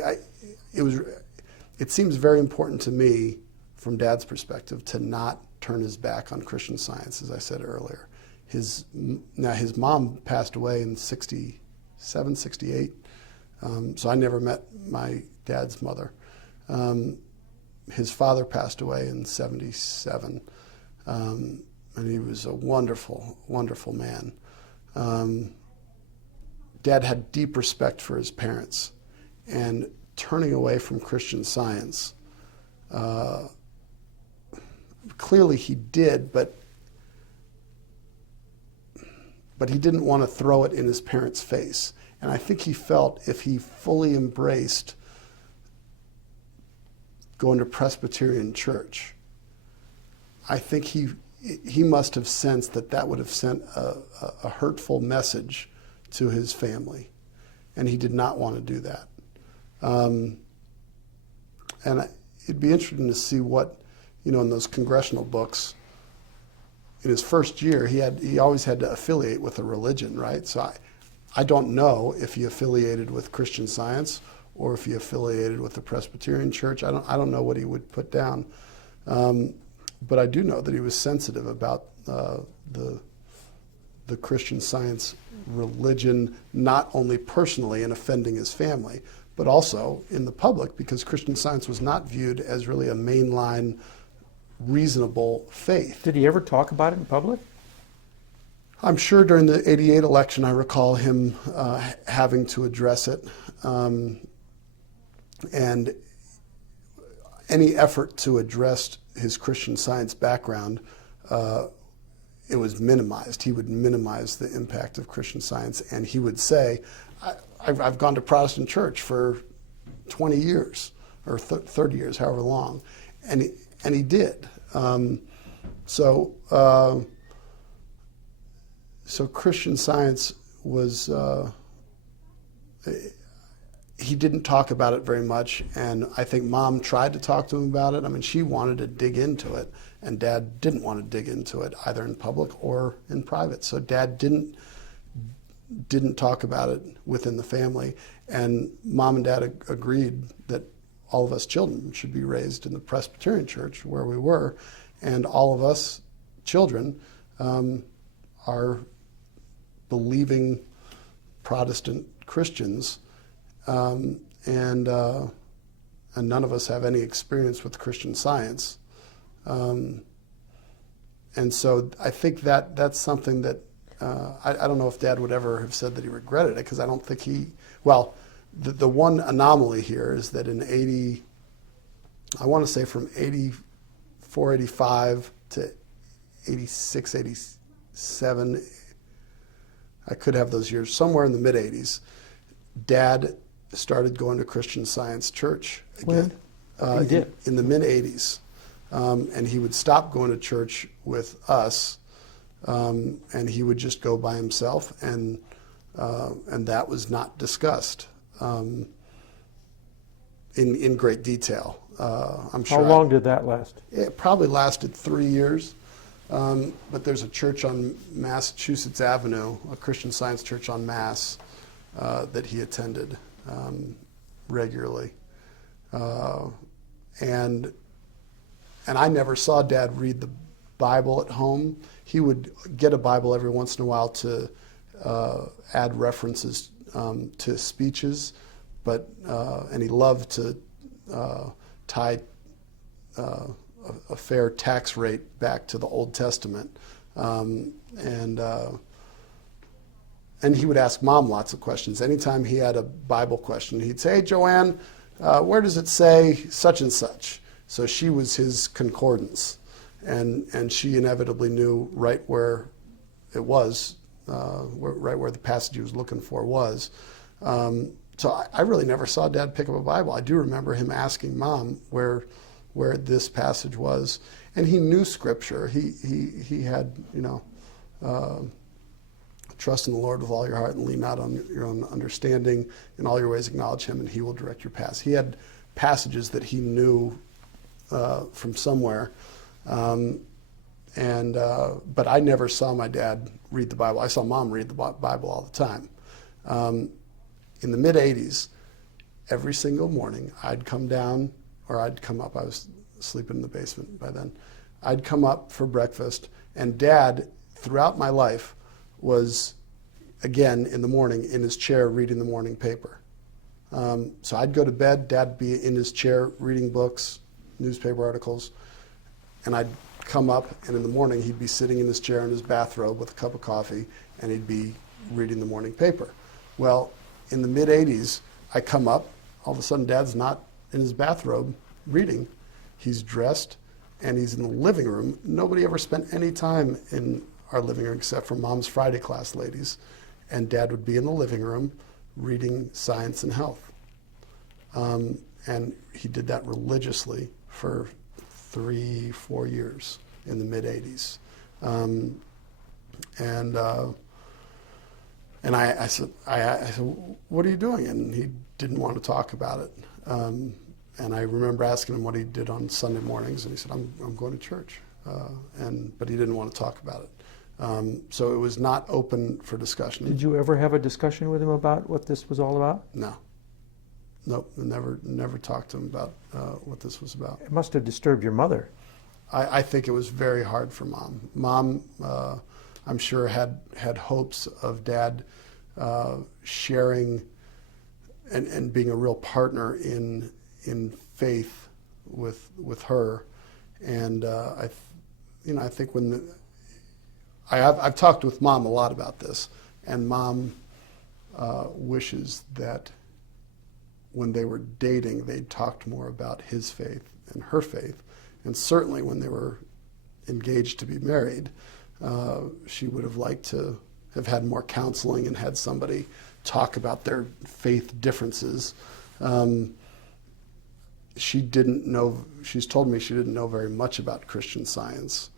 It seems very important to me, from Dad's perspective, to not turn his back on Christian Science, as I said earlier. His mom passed away in 67, 68. So I never met my dad's mother. His father passed away in 77, and he was a wonderful, wonderful man. Dad had deep respect for his parents, and turning away from Christian Science, clearly he did, but he didn't want to throw it in his parents' face. And I think he felt if he fully embraced going to Presbyterian church, I think he must have sensed that would have sent a hurtful message to his family, and he did not want to do that. And it'd be interesting to see what, in those congressional books. In his first year, he always had to affiliate with a religion, right? So I don't know if he affiliated with Christian Science or if he affiliated with the Presbyterian Church. I don't know what he would put down. But I do know that he was sensitive about the Christian Science religion, not only personally in offending his family, but also in the public, because Christian Science was not viewed as really a mainline, reasonable faith. Did he ever talk about it in public? I'm sure during the '88 election, I recall him having to address it. And any effort to address his Christian Science background, it was minimized. He would minimize the impact of Christian Science, and he would say, I've gone to Protestant church for 20 years, or 30 years, however long, and he did. So Christian Science was, he didn't talk about it very much, and I think Mom tried to talk to him about it. I mean, she wanted to dig into it, and Dad didn't want to dig into it, either in public or in private. So Dad didn't talk about it within the family, and Mom and Dad agreed that all of us children should be raised in the Presbyterian Church where we were, and all of us children are believing Protestant Christians, and none of us have any experience with Christian Science. And so I think that's something that I don't know if Dad would ever have said that he regretted it, because I don't think the one anomaly here is that in I want to say from 84, 85 to 86, 87, I could have those years, somewhere in the mid-'80s, Dad started going to Christian Science church again. When? He did. In the mid-'80s. And he would stop going to church with us, and he would just go by himself, and that was not discussed in great detail. I'm sure. How long did that last? It probably lasted 3 years. But there's a church on Massachusetts Avenue, a Christian Science church on Mass, that he attended regularly. And I never saw Dad read the Bible at home. He would get a Bible every once in a while to add references to speeches, and he loved to tie a fair tax rate back to the Old Testament, and he would ask Mom lots of questions. Anytime he had a Bible question, he'd say, "Hey, Joanne, where does it say such and such?" So she was his concordance, and she inevitably knew right where it was, right where the passage he was looking for was. So I really never saw Dad pick up a Bible. I do remember him asking Mom where this passage was, and he knew Scripture. He had, trust in the Lord with all your heart and lean not on your own understanding. In all your ways acknowledge Him, and He will direct your paths. He had passages that he knew from somewhere, but I never saw my dad read the Bible. I saw Mom read the Bible all the time. In the mid-'80s, every single morning, I'd come down, or I'd come up. I was sleeping in the basement by then. I'd come up for breakfast, and Dad, throughout my life, was, again, in the morning, in his chair reading the morning paper. So I'd go to bed, Dad'd be in his chair reading books, newspaper articles, and I'd come up, and in the morning, he'd be sitting in his chair in his bathrobe with a cup of coffee, and he'd be reading the morning paper. Well, in the mid-'80s, I come up, all of a sudden Dad's not in his bathrobe reading. He's dressed, and he's in the living room. Nobody ever spent any time in our living room except for Mom's Friday class ladies. And Dad would be in the living room reading Science and Health. And he did that religiously for 3-4 years in the mid-'80s. And I said, what are you doing? And he didn't want to talk about it. And I remember asking him what he did on Sunday mornings, and he said, I'm going to church. But he didn't want to talk about it. So it was not open for discussion. Did you ever have a discussion with him about what this was all about? No. Nope, never talked to him about what this was about. It must have disturbed your mother. I think it was very hard for Mom. Mom, I'm sure, had hopes of Dad sharing and being a real partner in faith with her. And I think I've talked with Mom a lot about this, and Mom wishes that when they were dating, they talked more about his faith and her faith. And certainly when they were engaged to be married, she would have liked to have had more counseling and had somebody talk about their faith differences. She didn't know, she's told me she didn't know very much about Christian Science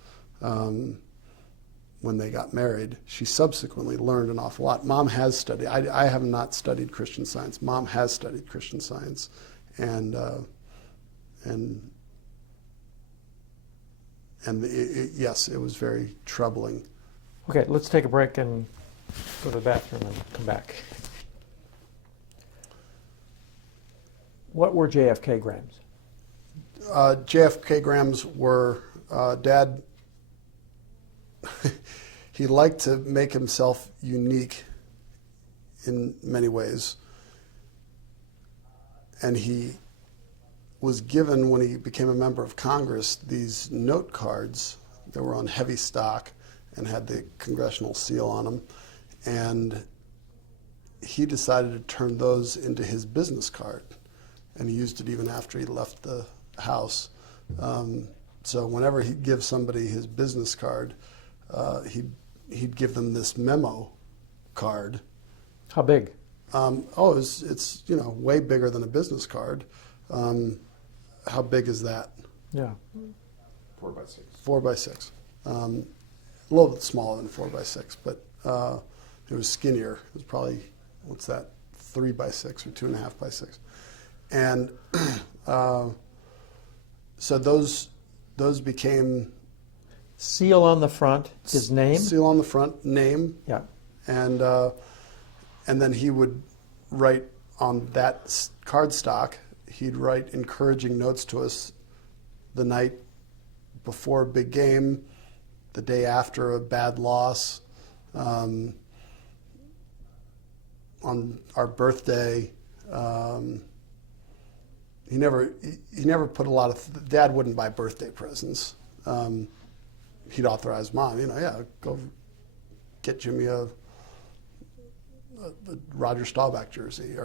when they got married. She subsequently learned an awful lot. Mom has studied, I have not studied Christian Science. Mom has studied Christian Science. And yes, it was very troubling. Okay, let's take a break and go to the bathroom and come back. What were JFK grams? JFK grams were, Dad, he liked to make himself unique in many ways. And he was given, when he became a member of Congress, these note cards that were on heavy stock and had the congressional seal on them. And he decided to turn those into his business card. And he used it even after he left the house. So whenever he'd give somebody his business card, he'd give them this memo card. How big? It's way bigger than a business card. How big is that? Yeah. 4x6. 4x6. A little bit smaller than 4x6, but it was skinnier. It was probably, 3x6 or 2.5x6. And so those became... Seal on the front, his name? Seal on the front, name. Yeah. And then he would write on that card stock, he'd write encouraging notes to us the night before a big game, the day after a bad loss, on our birthday. He never put a lot of, Dad wouldn't buy birthday presents. He'd authorize Mom, go get Jimmy a Roger Staubach jersey,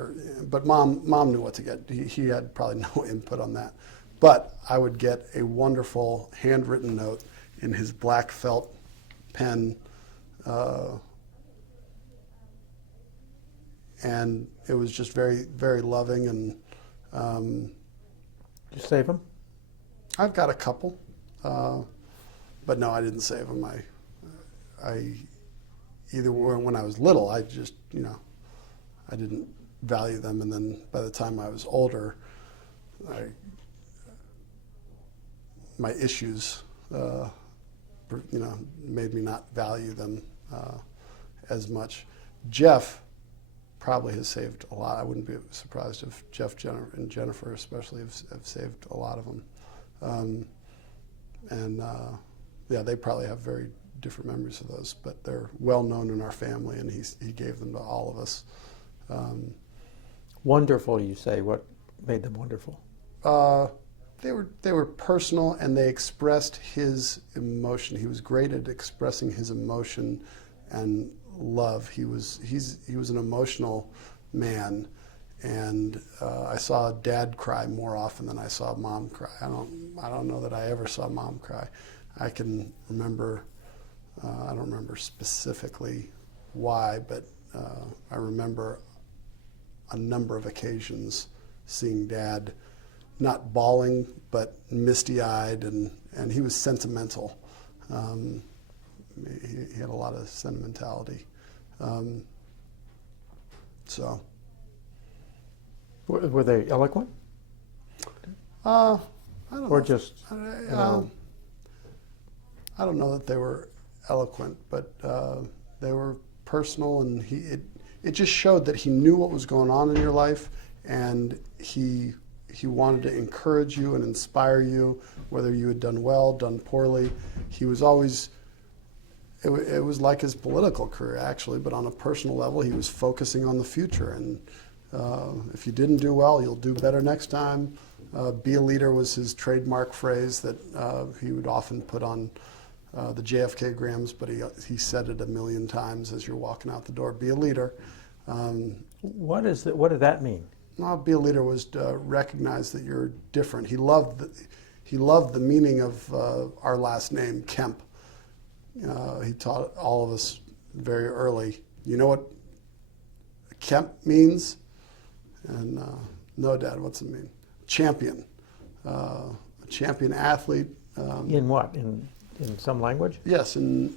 but Mom knew what to get. He had probably no input on that. But I would get a wonderful handwritten note in his black felt pen, and it was just very, very loving. And Did you save him? I've got a couple, but no, I didn't save them. Either when I was little, I just, I didn't value them. And then by the time I was older, my issues, made me not value them as much. Jeff probably has saved a lot. I wouldn't be surprised if Jeff and Jennifer especially have saved a lot of them. They probably have very different memories of those, but they're well known in our family, and he gave them to all of us. Wonderful, you say. What made them wonderful? They were personal, and they expressed his emotion. He was great at expressing his emotion and love. He was an emotional man, and I saw Dad cry more often than I saw Mom cry. I don't know that I ever saw Mom cry. I can remember. I don't remember specifically why, but I remember a number of occasions seeing Dad not bawling, but misty-eyed, and he was sentimental. He had a lot of sentimentality. Were they eloquent? I don't Or know. just, I don't know that they were eloquent, but they were personal, and it just showed that he knew what was going on in your life, and he wanted to encourage you and inspire you, whether you had done well, done poorly. He was always, it was like his political career actually, but on a personal level, he was focusing on the future. And if you didn't do well, you'll do better next time. Be a leader was his trademark phrase that he would often put on the JFK grams, but he said it a million times as you're walking out the door. Be a leader. What did that mean? Well, be a leader was to recognize that you're different. He loved the meaning of our last name, Kemp. He taught all of us very early. You know what Kemp means? And no, Dad, what's it mean? Champion. A champion athlete. In what? In some language? Yes, in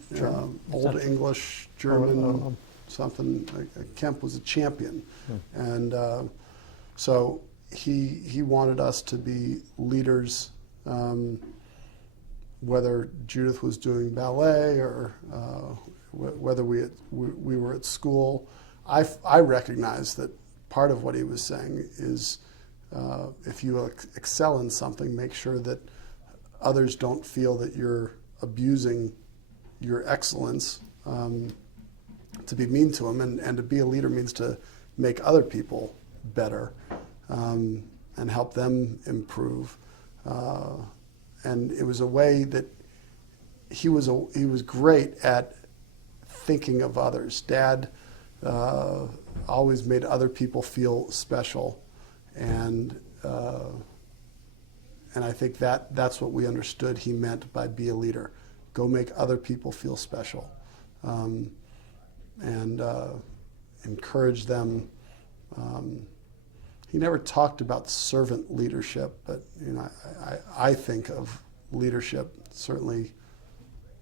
Old English, German, something. Kemp was a champion. And so he wanted us to be leaders, whether Judith was doing ballet or whether we were at school. I recognize that part of what he was saying is if you excel in something, make sure that others don't feel that you're abusing your excellence. To be mean to them, and to be a leader means to make other people better and help them improve. And it was a way that he was great at thinking of others. Dad always made other people feel special, and I think that's what we understood he meant by be a leader. Go make other people feel special, and encourage them. He never talked about servant leadership, but I think of leadership, certainly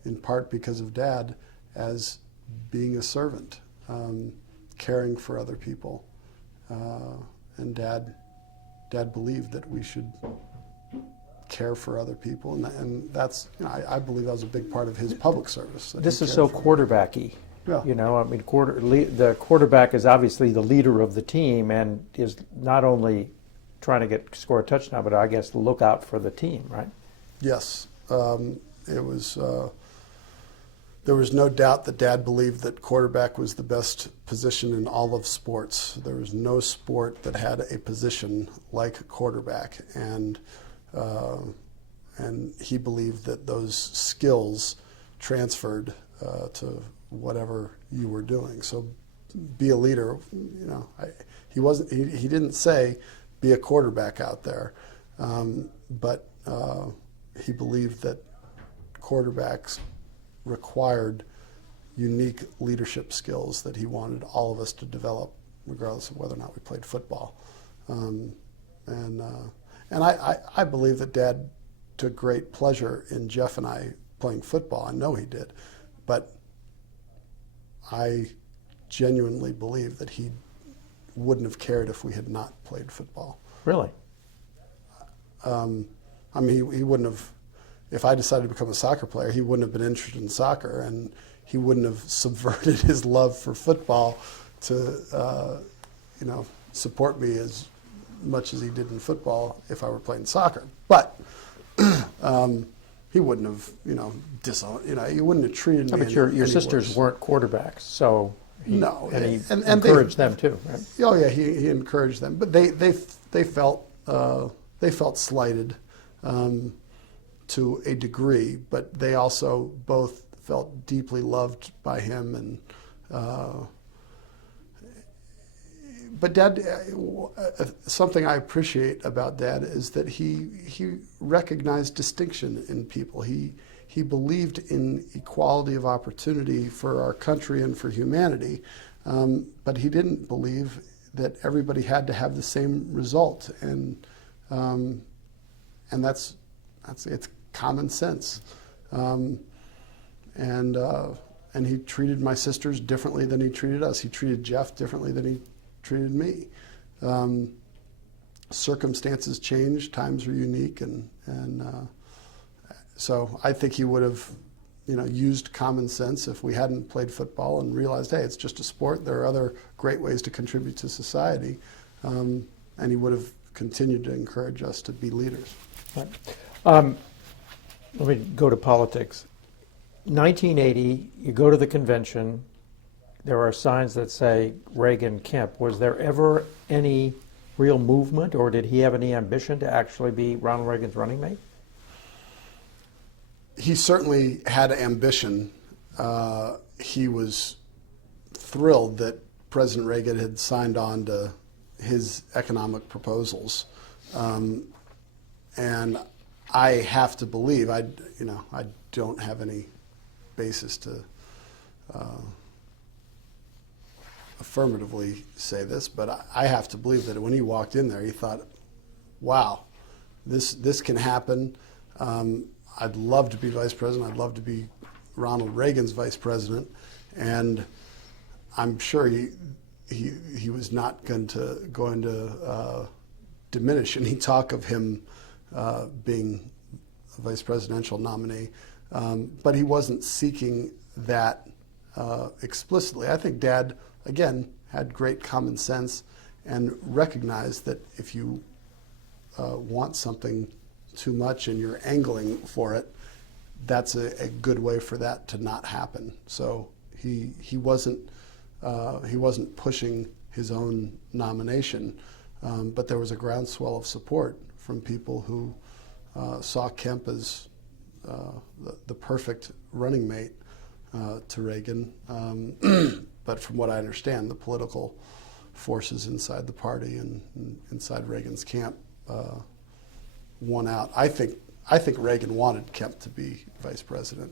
in part because of Dad, as being a servant, caring for other people. And Dad believed that we should care for other people, and that's I believe that was a big part of his public service. This is so quarterbacky. Yeah. I mean, the quarterback is obviously the leader of the team and is not only trying to score a touchdown, but I guess look out for the team, right? Yes. It was. There was no doubt that Dad believed that quarterback was the best position in all of sports. There was no sport that had a position like quarterback, and he believed that those skills transferred to whatever you were doing. So be a leader. He wasn't. He didn't say be a quarterback out there, but he believed that quarterbacks required unique leadership skills that he wanted all of us to develop, regardless of whether or not we played football. And I believe that Dad took great pleasure in Jeff and I playing football. I know he did, but I genuinely believe that he wouldn't have cared if we had not played football. Really? I mean, he wouldn't have. If I decided to become a soccer player, he wouldn't have been interested in soccer, and he wouldn't have subverted his love for football to, support me as much as he did in football if I were playing soccer. But he wouldn't have, disowned. He wouldn't have treated me. But your sisters worse. weren't quarterbacks, so he and encouraged them too, right? Oh yeah, he encouraged them, but they felt slighted. To a degree, but they also both felt deeply loved by him. And but Dad, something I appreciate about Dad is that he recognized distinction in people. He believed in equality of opportunity for our country and for humanity, but he didn't believe that everybody had to have the same result. And that's it's common sense, and he treated my sisters differently than he treated us. He treated Jeff differently than he treated me. Circumstances change, times are unique, and so I think he would have, used common sense if we hadn't played football and realized, hey, it's just a sport. There are other great ways to contribute to society. and he would have continued to encourage us to be leaders. Right. Let me go to politics. 1980, you go to the convention. There are signs that say Reagan Kemp. Was there ever any real movement, or did he have any ambition to actually be Ronald Reagan's running mate? He certainly had ambition. He was thrilled that President Reagan had signed on to his economic proposals, and I have to believe, I don't have any basis to affirmatively say this, but I have to believe that when he walked in there, he thought, "Wow, this can happen. I'd love to be vice president. I'd love to be Ronald Reagan's vice president," and I'm sure he was not going to diminish any talk of him being a vice presidential nominee, but he wasn't seeking that explicitly. I think Dad, again, had great common sense and recognized that if you want something too much and you're angling for it, that's a good way for that to not happen. So he wasn't pushing his own nomination, but there was a groundswell of support from people who saw Kemp as the perfect running mate to Reagan. But from what I understand, the political forces inside the party and inside Reagan's camp won out. I think Reagan wanted Kemp to be vice president.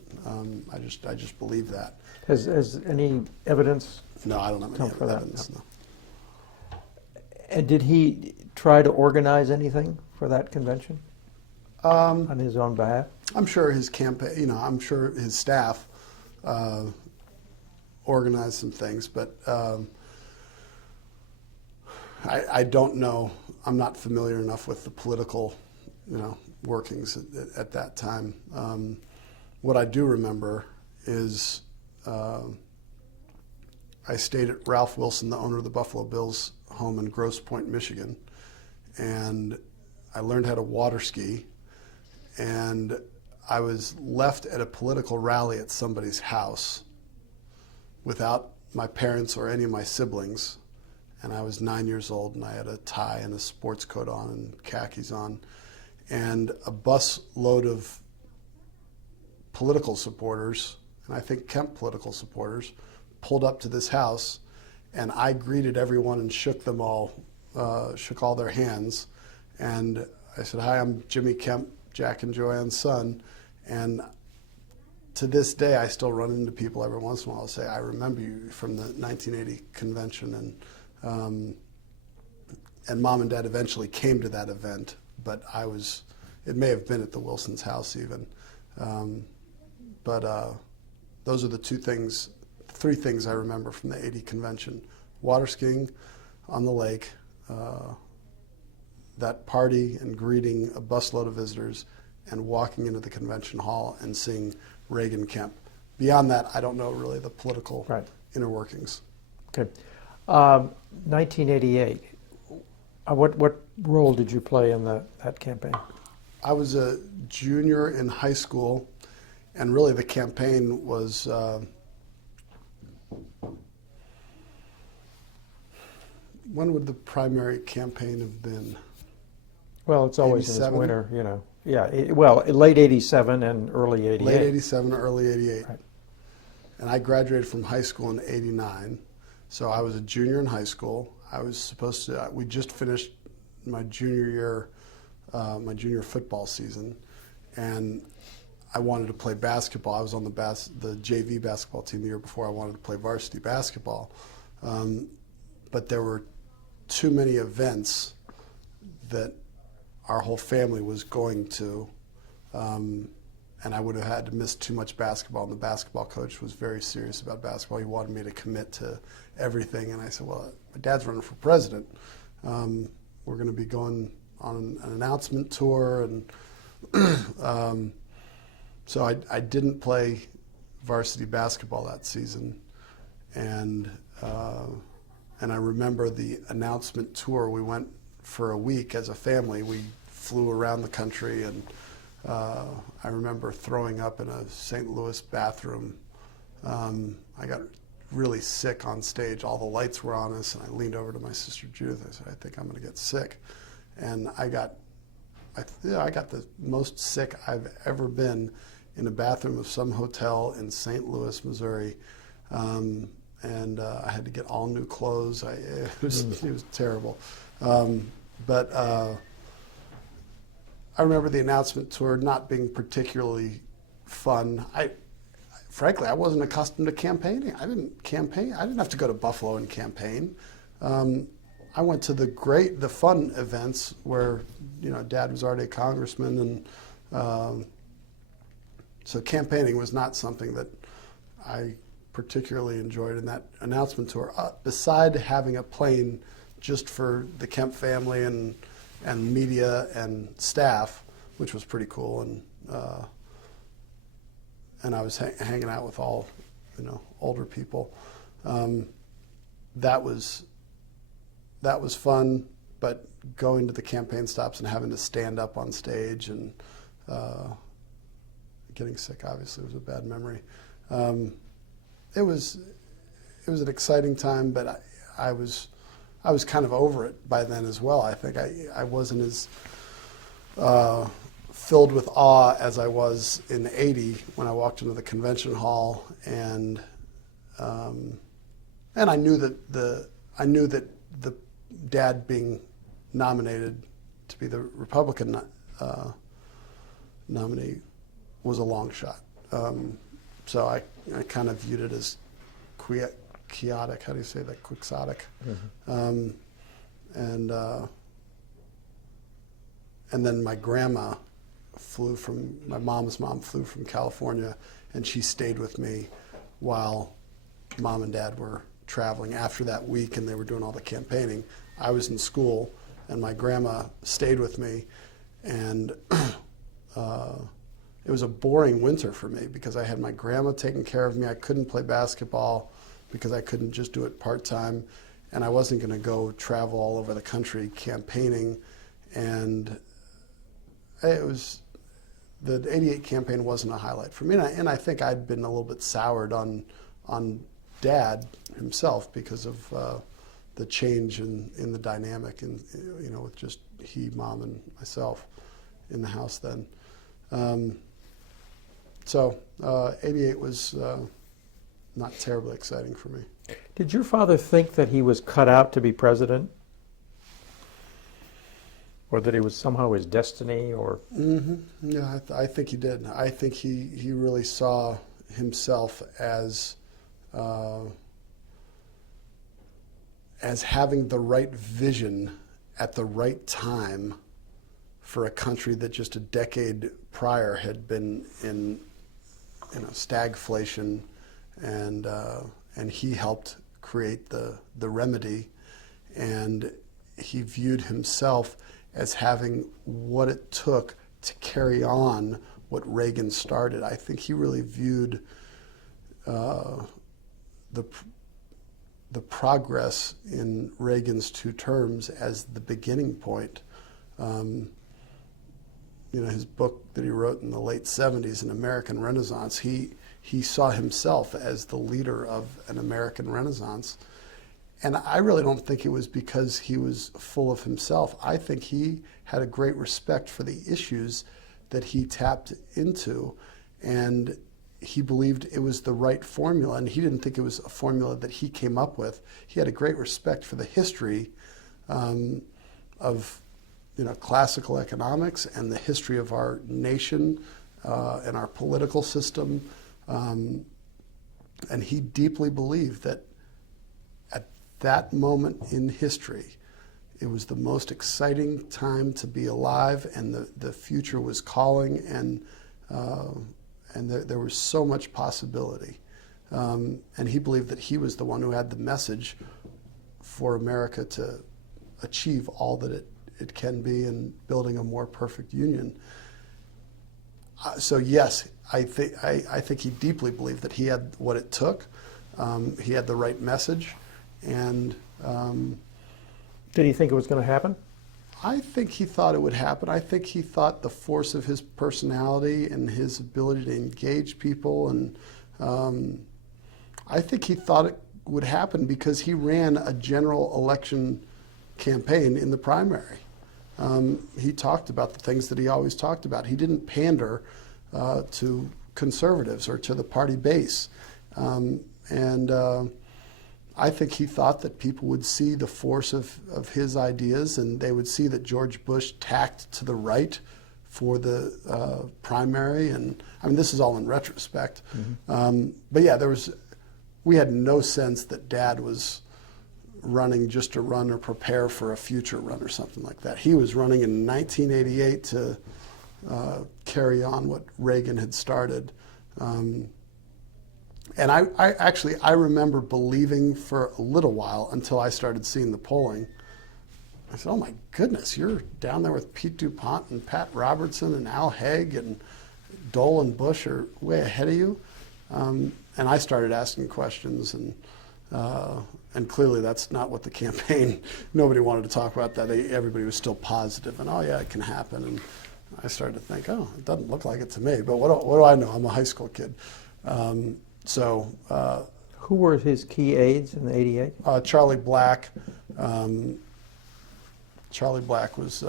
I just believe that. Has any evidence? No, I don't have come any for that? evidence. No. And did he try to organize anything for that convention on his own behalf? I'm sure his campaign, I'm sure his staff organized some things, but I don't know. I'm not familiar enough with the political, workings at that time. What I do remember is I stayed at Ralph Wilson, the owner of the Buffalo Bills, home in Grosse Pointe, Michigan, and I learned how to water ski, and I was left at a political rally at somebody's house without my parents or any of my siblings, and I was 9 years old, and I had a tie and a sports coat on and khakis on, and a bus load of political supporters, and I think Kemp political supporters, pulled up to this house, and I greeted everyone and shook all their hands, and I said, "Hi, I'm Jimmy Kemp, Jack and Joanne's son," and to this day, I still run into people every once in a while and say, "I remember you from the 1980 convention," and Mom and Dad eventually came to that event, but it may have been at the Wilsons' house even, but those are the three things I remember from the 80 convention: water skiing on the lake, that party and greeting a busload of visitors, and walking into the convention hall and seeing Reagan Kemp. Beyond that, I don't know really the political inner workings. Okay. 1988. What role did you play in that campaign? I was a junior in high school, and really the campaign was when would the primary campaign have been? Well, it's always in 87? this winter, Yeah, late 87 and early 88. Late 87, early 88. Right. And I graduated from high school in 89. So I was a junior in high school. I was supposed to, we just finished my junior year, my junior football season. And I wanted to play basketball. I was on the JV basketball team the year before. I wanted to play varsity basketball. But there were too many events that our whole family was going to, and I would have had to miss too much basketball, and the basketball coach was very serious about basketball. He wanted me to commit to everything, and I said, well, my dad's running for president. We're going to be going on an announcement tour, and so I didn't play varsity basketball that season, and I remember the announcement tour. We went for a week as a family. We flew around the country, and I remember throwing up in a St. Louis bathroom. I got really sick on stage. All the lights were on us, and I leaned over to my sister Judith. I said, "I think I'm going to get sick," and I got the most sick I've ever been in a bathroom of some hotel in St. Louis, Missouri. And I had to get all new clothes. It was terrible. But I remember the announcement tour not being particularly fun. Frankly, I wasn't accustomed to campaigning. I didn't campaign. I didn't have to go to Buffalo and campaign. I went to the fun events where, Dad was already a congressman, and so campaigning was not something that I particularly enjoyed in that announcement tour. Beside having a plane just for the Kemp family and media and staff, which was pretty cool, and I was hanging out with all, older people. That was fun, but going to the campaign stops and having to stand up on stage and getting sick obviously was a bad memory. It was an exciting time, but I was kind of over it by then as well. I think I wasn't as filled with awe as I was in '80 when I walked into the convention hall, and I knew that the Dad being nominated to be the Republican nominee was a long shot. So I kind of viewed it as quixotic. How do you say that? Quixotic. Mm-hmm. And then my grandma my mom's mom flew from California, and she stayed with me while Mom and Dad were traveling. After that week, and they were doing all the campaigning, I was in school, and my grandma stayed with me, and it was a boring winter for me because I had my grandma taking care of me. I couldn't play basketball because I couldn't just do it part-time, and I wasn't going to go travel all over the country campaigning. And the '88 campaign wasn't a highlight for me, and I think I'd been a little bit soured on Dad himself because of the change in the dynamic, and with just Mom, and myself in the house then. So '88 was not terribly exciting for me. Did your father think that he was cut out to be president? Or that it was somehow his destiny? Or Mm-hmm. Yeah, I think he did. I think he really saw himself as having the right vision at the right time for a country that just a decade prior had been in stagflation, and he helped create the remedy, and he viewed himself as having what it took to carry on what Reagan started. I think he really viewed the progress in Reagan's 2 terms as the beginning point. His book that he wrote in the late '70s, An American Renaissance, he saw himself as the leader of an American Renaissance. And I really don't think it was because he was full of himself. I think he had a great respect for the issues that he tapped into, and he believed it was the right formula, and he didn't think it was a formula that he came up with. He had a great respect for the history of classical economics and the history of our nation and our political system, and he deeply believed that at that moment in history, it was the most exciting time to be alive, and the future was calling, and there was so much possibility. And he believed that he was the one who had the message for America to achieve all that it can be in building a more perfect union. So yes, I think he deeply believed that he had what it took. He had the right message, and did he think it was going to happen? I think he thought it would happen. I think he thought the force of his personality and his ability to engage people, and I think he thought it would happen because he ran a general election campaign in the primary. He talked about the things that he always talked about. He didn't pander to conservatives or to the party base. I think he thought that people would see the force of his ideas, and they would see that George Bush tacked to the right for the primary. And I mean, this is all in retrospect. But yeah, we had no sense that Dad was running just to run or prepare for a future run or something like that. He was running in 1988 to carry on what Reagan had started. And I remember believing for a little while until I started seeing the polling. I said, oh my goodness, you're down there with Pete DuPont and Pat Robertson and Al Haig, and Dole and Bush are way ahead of you. And I started asking questions, and clearly that's not what the campaign, nobody wanted to talk about that. Everybody was still positive, and oh yeah, it can happen. And I started to think, oh, it doesn't look like it to me, but what do I know? I'm a high school kid. Who were his key aides in '88? Charlie Black. Charlie Black was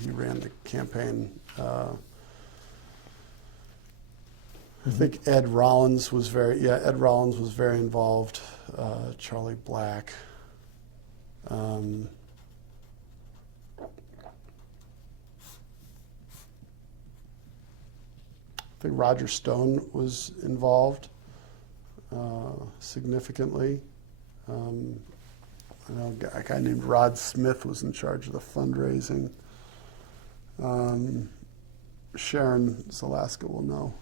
he ran the campaign. I think Ed Rollins was very involved. Charlie Black. I think Roger Stone was involved significantly. I know a guy named Rod Smith was in charge of the fundraising. Sharon Zalaska will know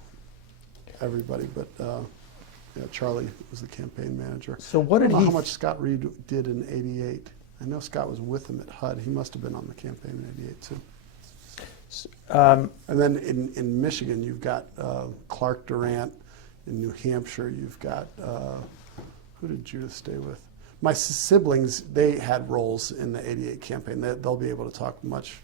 everybody, but yeah, Charlie was the campaign manager. So what I did don't know he how much Scott Reed did in '88. I know Scott was with him at HUD. He must have been on the campaign in '88 too. And then in Michigan, you've got Clark Durant. In New Hampshire, you've got, who did Judith stay with? My siblings, they had roles in the '88 campaign. They'll be able to talk in much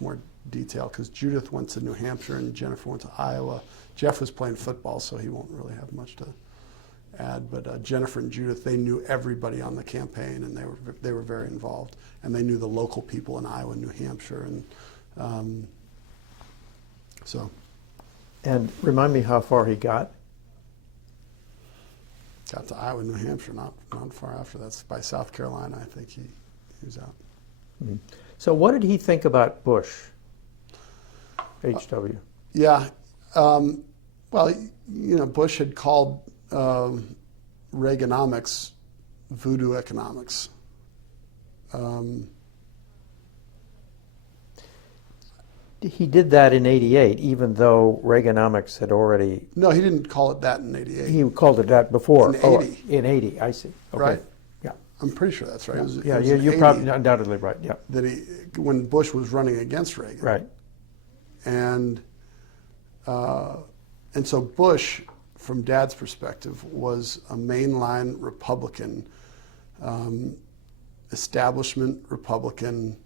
more detail, because Judith went to New Hampshire and Jennifer went to Iowa. Jeff was playing football, so he won't really have much to add. But Jennifer and Judith, they knew everybody on the campaign, and they were very involved. And they knew the local people in Iowa and New Hampshire. And so. And remind me how far he got. Got to Iowa, New Hampshire, not far after. That's by South Carolina, I think he was out. Mm-hmm. So what did he think about Bush, H.W.? Yeah. Well, Bush had called Reaganomics voodoo economics. He did that in '88, even though Reaganomics had already... No, he didn't call it that in '88. He called it that before. In '80. In '80, I see. Okay. Right? Yeah. I'm pretty sure that's right. Yeah, it was you're probably undoubtedly right, yeah. That when Bush was running against Reagan. Right. And so Bush, from Dad's perspective, was a mainline Republican, establishment Republican,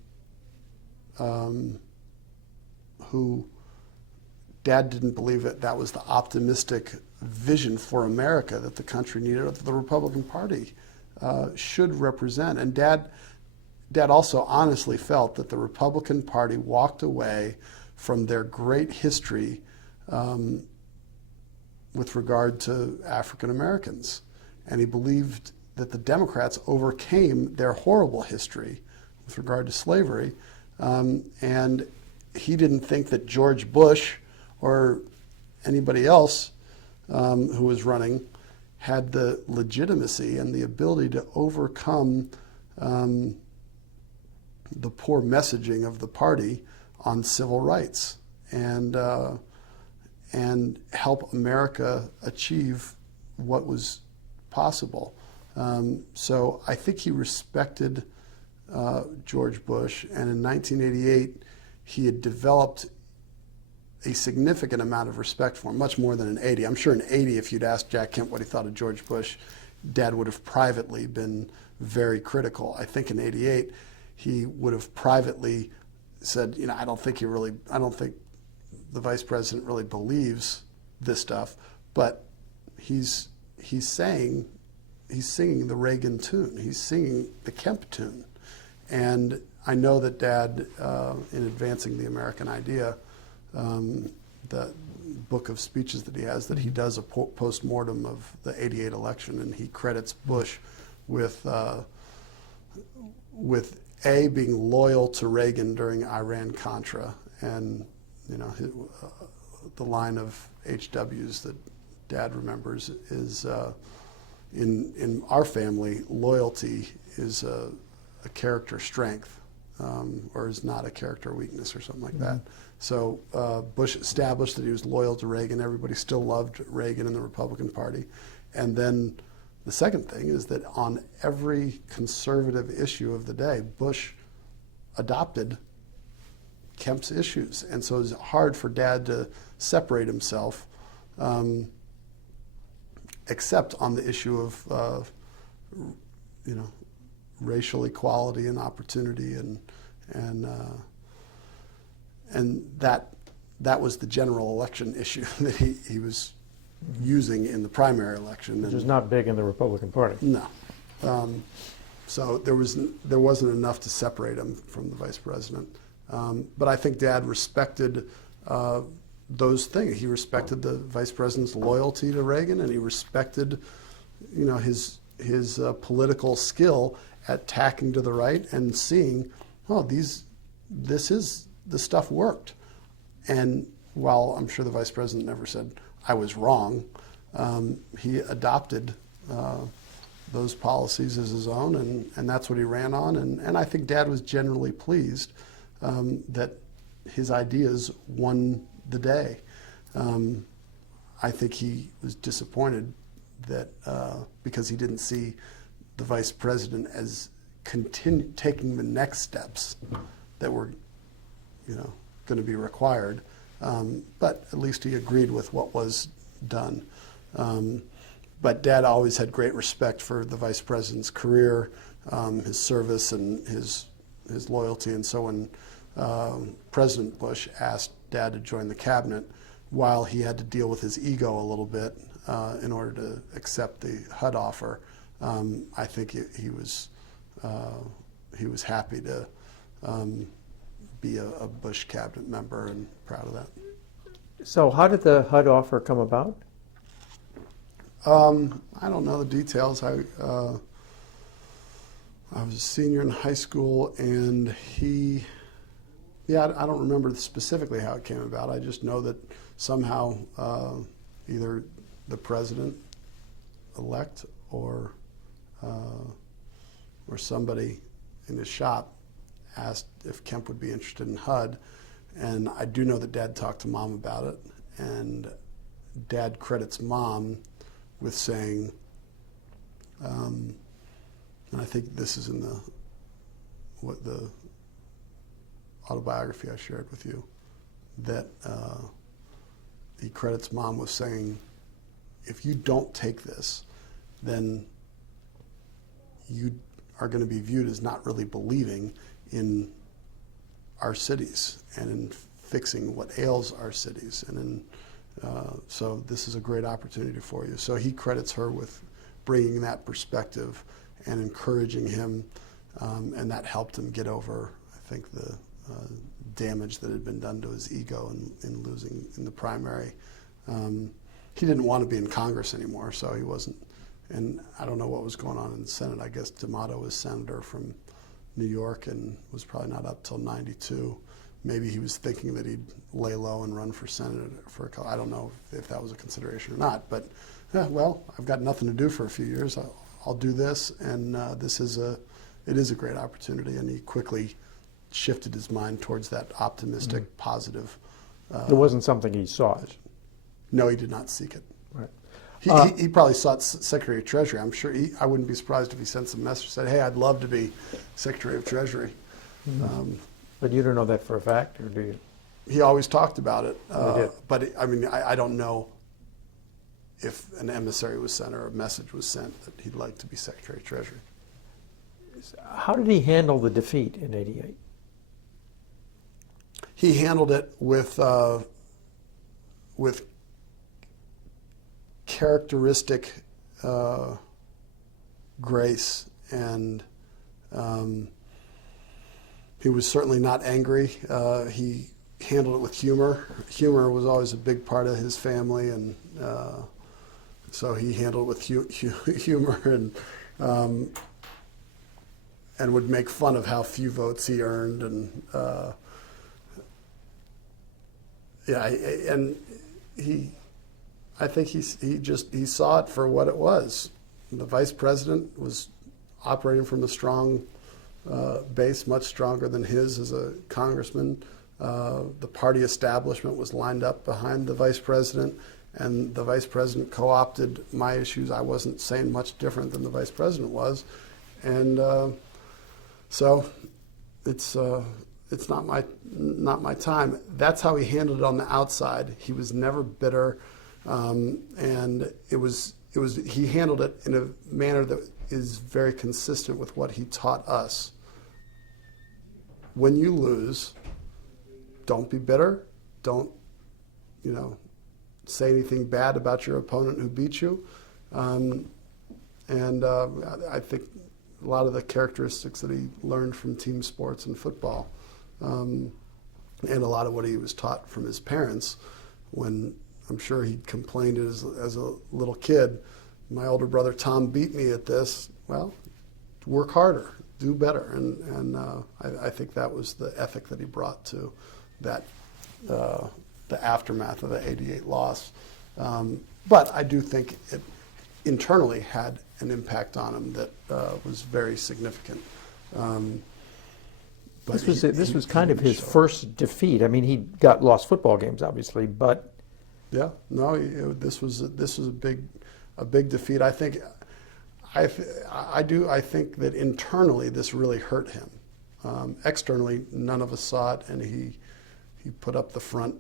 who Dad didn't believe that was the optimistic vision for America that the country needed, or that the Republican Party should represent. And Dad also honestly felt that the Republican Party walked away from their great history with regard to African Americans. And he believed that the Democrats overcame their horrible history with regard to slavery. And he didn't think that George Bush or anybody else who was running had the legitimacy and the ability to overcome the poor messaging of the party on civil rights and help America achieve what was possible. So I think he respected George Bush, and in 1988 he had developed a significant amount of respect for him, much more than in '80. I'm sure in '80, if you'd asked Jack Kemp what he thought of George Bush, Dad would have privately been very critical. I think in '88, he would have privately said, I don't think the vice president really believes this stuff, but he's singing the Reagan tune. He's singing the Kemp tune. And I know that Dad, in advancing the American idea, the book of speeches that he has, that he does a post-mortem of the '88 election, and he credits Bush with being loyal to Reagan during Iran-Contra, and the line of HWs that Dad remembers is, in our family, loyalty is a character strength, or is not a character weakness or something like that. So Bush established that he was loyal to Reagan. Everybody still loved Reagan in the Republican Party. And then the second thing is that on every conservative issue of the day, Bush adopted Kemp's issues. And so it was hard for Dad to separate himself, except on the issue of, racial equality and opportunity, and that was the general election issue that he was using in the primary election. Which is not big in the Republican Party. No. So there wasn't enough to separate him from the vice president. But I think Dad respected those things. He respected the vice president's loyalty to Reagan, and he respected, his political skill at tacking to the right and seeing, this stuff worked. And while I'm sure the vice president never said, I was wrong, he adopted those policies as his own, and that's what he ran on. And I think Dad was generally pleased that his ideas won the day. I think he was disappointed that because he didn't see the vice president as taking the next steps that were, going to be required. But at least he agreed with what was done. But Dad always had great respect for the vice president's career, his service, and his loyalty. And so when President Bush asked Dad to join the cabinet, while he had to deal with his ego a little bit in order to accept the HUD offer, I think he was happy to be a Bush cabinet member and proud of that. So how did the HUD offer come about? I don't know the details. I was a senior in high school, and I don't remember specifically how it came about. I just know that somehow either the president-elect or somebody in his shop asked if Kemp would be interested in HUD, and I do know that Dad talked to Mom about it, and Dad credits Mom with saying, and I think this is in the autobiography I shared with you, that he credits Mom with saying, if you don't take this, then you are going to be viewed as not really believing in our cities and in fixing what ails our cities. And so this is a great opportunity for you. So he credits her with bringing that perspective and encouraging him, and that helped him get over, I think, the damage that had been done to his ego in losing in the primary. He didn't want to be in Congress anymore, so he wasn't. And I don't know what was going on in the Senate. I guess D'Amato was senator from New York and was probably not up till '92. Maybe he was thinking that he'd lay low and run for Senate I don't know if that was a consideration or not. But well, I've got nothing to do for a few years. I'll do this, and it is a great opportunity. And he quickly shifted his mind towards that optimistic, positive. It wasn't something he sought. No, he did not seek it. Right. He probably sought Secretary of Treasury. I'm sure I wouldn't be surprised if he sent some message, said, hey, I'd love to be Secretary of Treasury. But you don't know that for a fact, or do you? He always talked about it. Did. But I don't know if an emissary was sent or a message was sent that he'd like to be Secretary of Treasury. How did he handle the defeat in '88? He handled it with characteristic grace, and he was certainly not angry. He handled it with humor. Humor was always a big part of his family, and so he handled it with humor, and would make fun of how few votes he earned, and I think he saw it for what it was. The vice president was operating from a strong base, much stronger than his as a congressman. The party establishment was lined up behind the vice president, and the vice president co-opted my issues. I wasn't saying much different than the vice president was, and so it's not my time. That's how he handled it on the outside. He was never bitter, and he handled it in a manner that is very consistent with what he taught us. When you lose, don't be bitter. Don't, say anything bad about your opponent who beat you. I think a lot of the characteristics that he learned from team sports and football, and a lot of what he was taught from his parents, when I'm sure he complained as a little kid, my older brother Tom beat me at this. Well, work harder, do better, and I think that was the ethic that he brought to that the aftermath of the '88 loss. But I do think it internally had an impact on him that was very significant. But This was kind of his first defeat. I mean, he lost football games, obviously, but yeah, no, this was a big defeat. I think I think that internally this really hurt him. Externally, none of us saw it, and he put up the front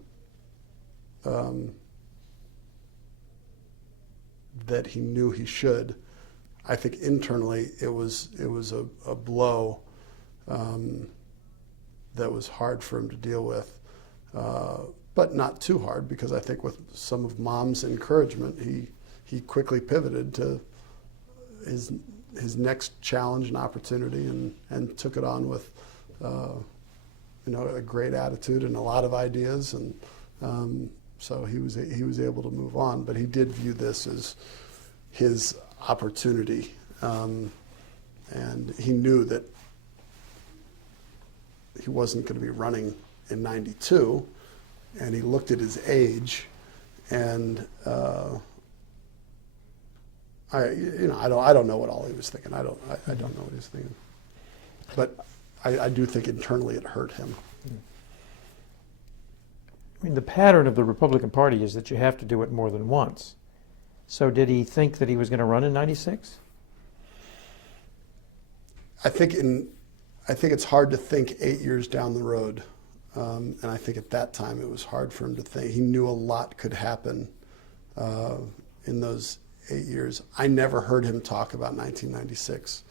that he knew he should. I think internally it was a blow that was hard for him to deal with, but not too hard, because I think with some of Mom's encouragement, he quickly pivoted to his next challenge and opportunity, and took it on with a great attitude and a lot of ideas, and so he was able to move on. But he did view this as his opportunity, and he knew that he wasn't going to be running in '92, and he looked at his age, and I don't know what all he was thinking. I don't know what he was thinking, but I do think internally it hurt him. I mean, the pattern of the Republican Party is that you have to do it more than once. So did he think that he was going to run in '96? I think it's hard to think 8 years down the road, and I think at that time it was hard for him to think. He knew a lot could happen in those 8 years. I never heard him talk about 1996.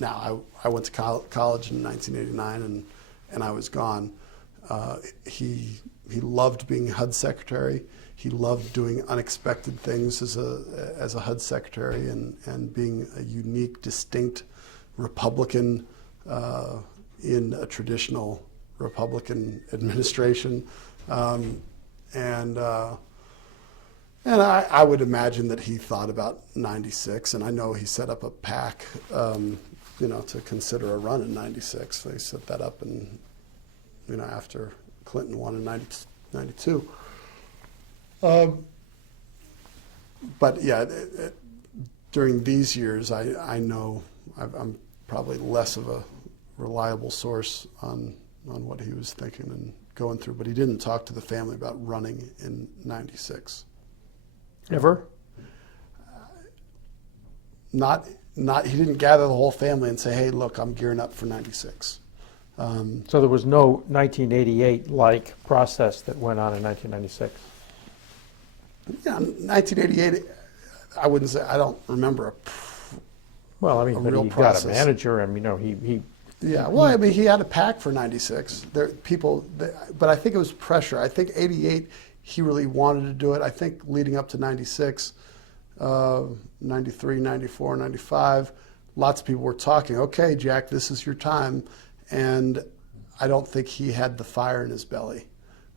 Now, I went to college in 1989, and I was gone. He loved being HUD secretary. He loved doing unexpected things as a HUD secretary, and being a unique, distinct Republican in a traditional Republican administration. And I would imagine that he thought about '96, and I know he set up a PAC, to consider a run in '96. They set that up, and after Clinton won in '92. But yeah, during these years, I know I'm probably less of a reliable source on what he was thinking and going through. But he didn't talk to the family about running in '96. Ever? Not. He didn't gather the whole family and say, "Hey, look, I'm gearing up for '96." So there was no 1988-like process that went on in 1996? Yeah, 1988, I wouldn't say, I don't remember Well, I mean, a but real he got process. a manager, and he Yeah, well, I mean, he had a pack for '96. But I think it was pressure. I think '88, he really wanted to do it. I think leading up to '96, '93, '94, '95, lots of people were talking, okay, Jack, this is your time. And I don't think he had the fire in his belly.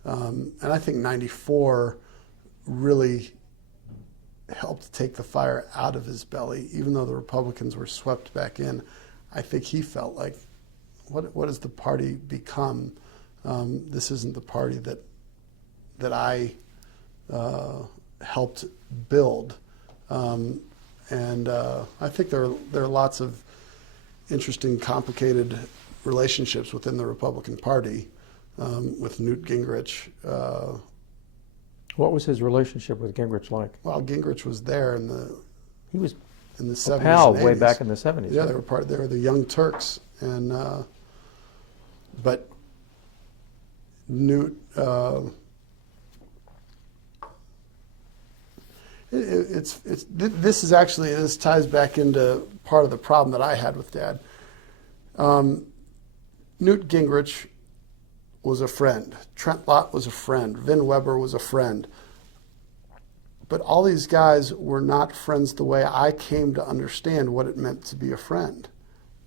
And I think '94 really helped take the fire out of his belly, even though the Republicans were swept back in. I think he felt like, what has the party become? This isn't the party that I helped build. And I think there are lots of interesting, complicated relationships within the Republican Party with Newt Gingrich. What was his relationship with Gingrich like? Well, Gingrich was there He was in the a 70s pal and way 80s. back in the 70s. Yeah, right? they were the Young Turks, and but Newt. This ties back into part of the problem that I had with Dad. Newt Gingrich was a friend. Trent Lott was a friend. Vin Weber was a friend. But all these guys were not friends the way I came to understand what it meant to be a friend.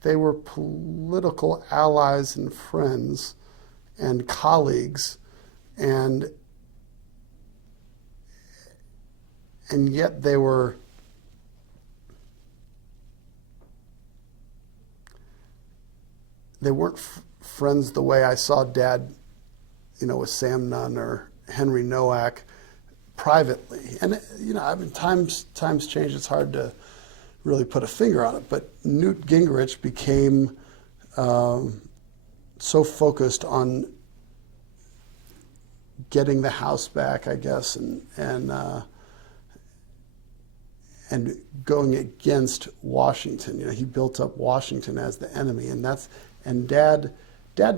They were political allies and friends and colleagues, and yet they weren't friends the way I saw Dad, with Sam Nunn or Henry Nowak privately. And I mean, times change. It's hard to really put a finger on it. But Newt Gingrich became so focused on getting the House back, I guess, and going against Washington. He built up Washington as the enemy, and Dad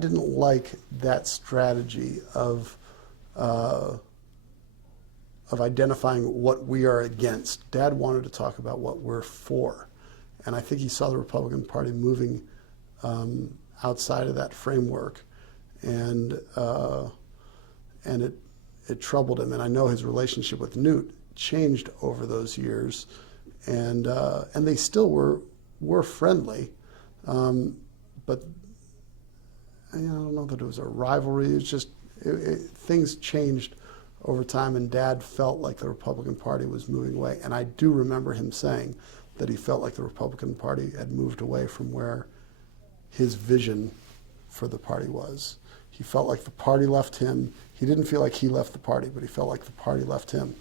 didn't like that strategy of identifying what we are against. Dad wanted to talk about what we're for, and I think he saw the Republican Party moving outside of that framework, and it troubled him. And I know his relationship with Newt changed over those years, and they still were friendly, but I don't know that it was a rivalry. It's just things changed over time, and Dad felt like the Republican Party was moving away. And I do remember him saying that he felt like the Republican Party had moved away from where his vision for the party was. He felt like the party left him. He didn't feel like he left the party, but he felt like the party left him.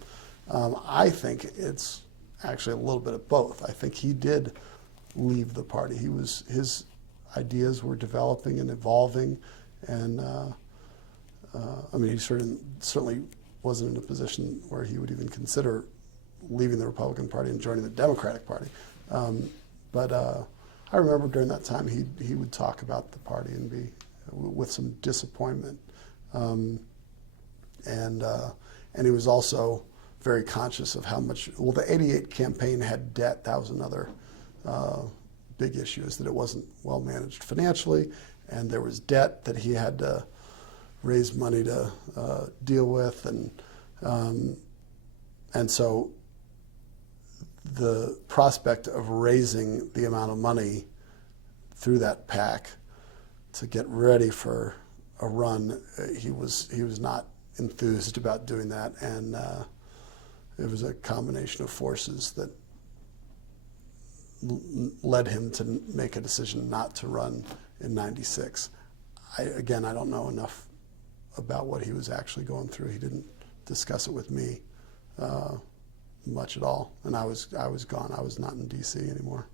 I think it's actually a little bit of both. I think he did leave the party. His ideas were developing and evolving, and I mean, he certainly wasn't in a position where he would even consider leaving the Republican Party and joining the Democratic Party. But I remember during that time he would talk about the party and be with some disappointment, and he was also very conscious of how much. Well, the '88 campaign had debt. That was another big issue, is that it wasn't well managed financially, and there was debt that he had to raise money to deal with, and so the prospect of raising the amount of money through that PAC to get ready for a run, he was not enthused about doing that, and it was a combination of forces that led him to make a decision not to run in '96. I don't know enough about what he was actually going through. He didn't discuss it with me much at all, and I was gone. I was not in D.C. anymore.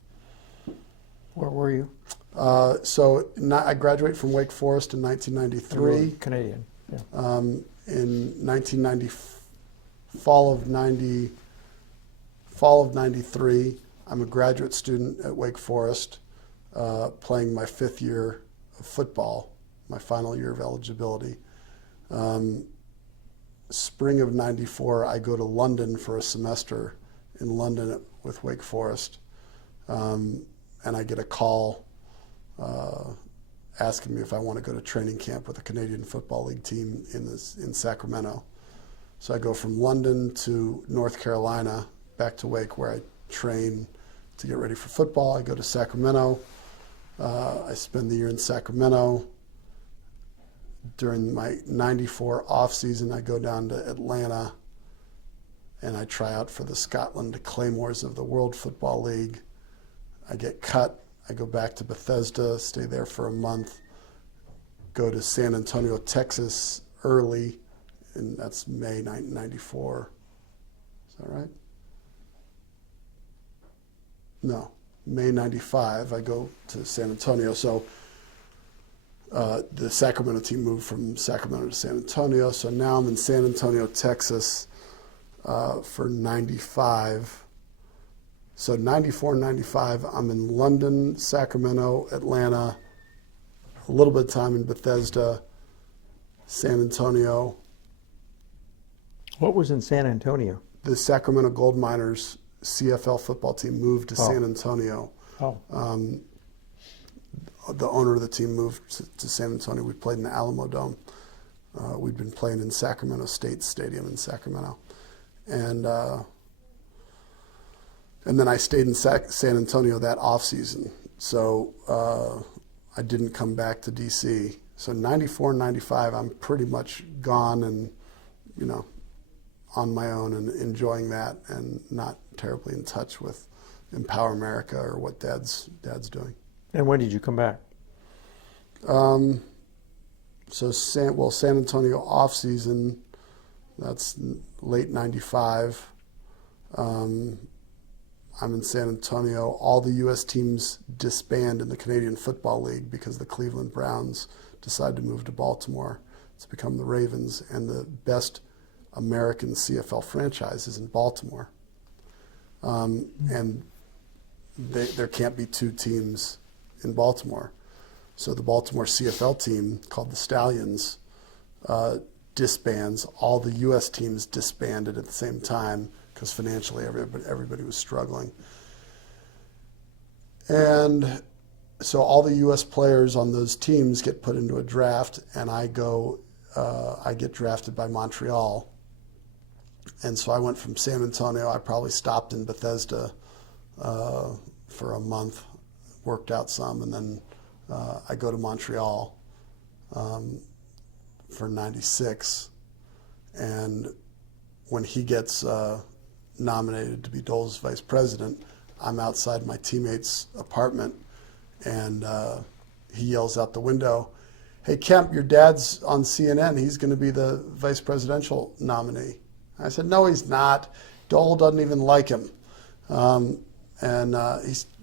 Where were you? I graduated from Wake Forest in 1993. Canadian. Yeah. In 1990, fall of '93, I'm a graduate student at Wake Forest, playing my 5th year of football, my final year of eligibility. Spring of '94, I go to London for a semester in London with Wake Forest. and I get a call asking me if I want to go to training camp with the Canadian Football League team in Sacramento. So I go from London to North Carolina, back to Wake, where I train to get ready for football. I go to Sacramento. I spend the year in Sacramento. During my '94 off season, I go down to Atlanta and I try out for the Scotland Claymores of the World Football League. I get cut. I go back to Bethesda, stay there for a month, go to San Antonio, Texas early, and that's May 1994. Is that right? No, May 95, I go to San Antonio. So the Sacramento team moved from Sacramento to San Antonio. So now I'm in San Antonio, Texas for 95. So 94, 95, I'm in London, Sacramento, Atlanta, a little bit of time in Bethesda, San Antonio. What was in San Antonio? The Sacramento Gold Miners CFL football team moved to San Antonio. Oh. The owner of the team moved to San Antonio. We played in the Alamo Dome. We'd been playing in Sacramento State Stadium in Sacramento. And then I stayed in San Antonio that off season. So I didn't come back to DC. So 94, 95, I'm pretty much gone and, on my own and enjoying that and not terribly in touch with Empower America or what Dad's doing. And when did you come back? So San Antonio off season, that's late 95. I'm in San Antonio. All the U.S. teams disband in the Canadian Football League because the Cleveland Browns decide to move to Baltimore to become the Ravens, and the best American CFL franchise is in Baltimore. And there can't be two teams in Baltimore. So the Baltimore CFL team, called the Stallions, disbands. All the U.S. teams disbanded at the same time because financially everybody was struggling. And so all the U.S. players on those teams get put into a draft, and I get drafted by Montreal. And so I went from San Antonio. I probably stopped in Bethesda for a month, worked out some, and then I go to Montreal for 96. And when he gets nominated to be Dole's vice president, I'm outside my teammate's apartment, and he yells out the window, "Hey, Kemp, your dad's on CNN. He's going to be the vice presidential nominee." I said, "No, he's not. Dole doesn't even like him."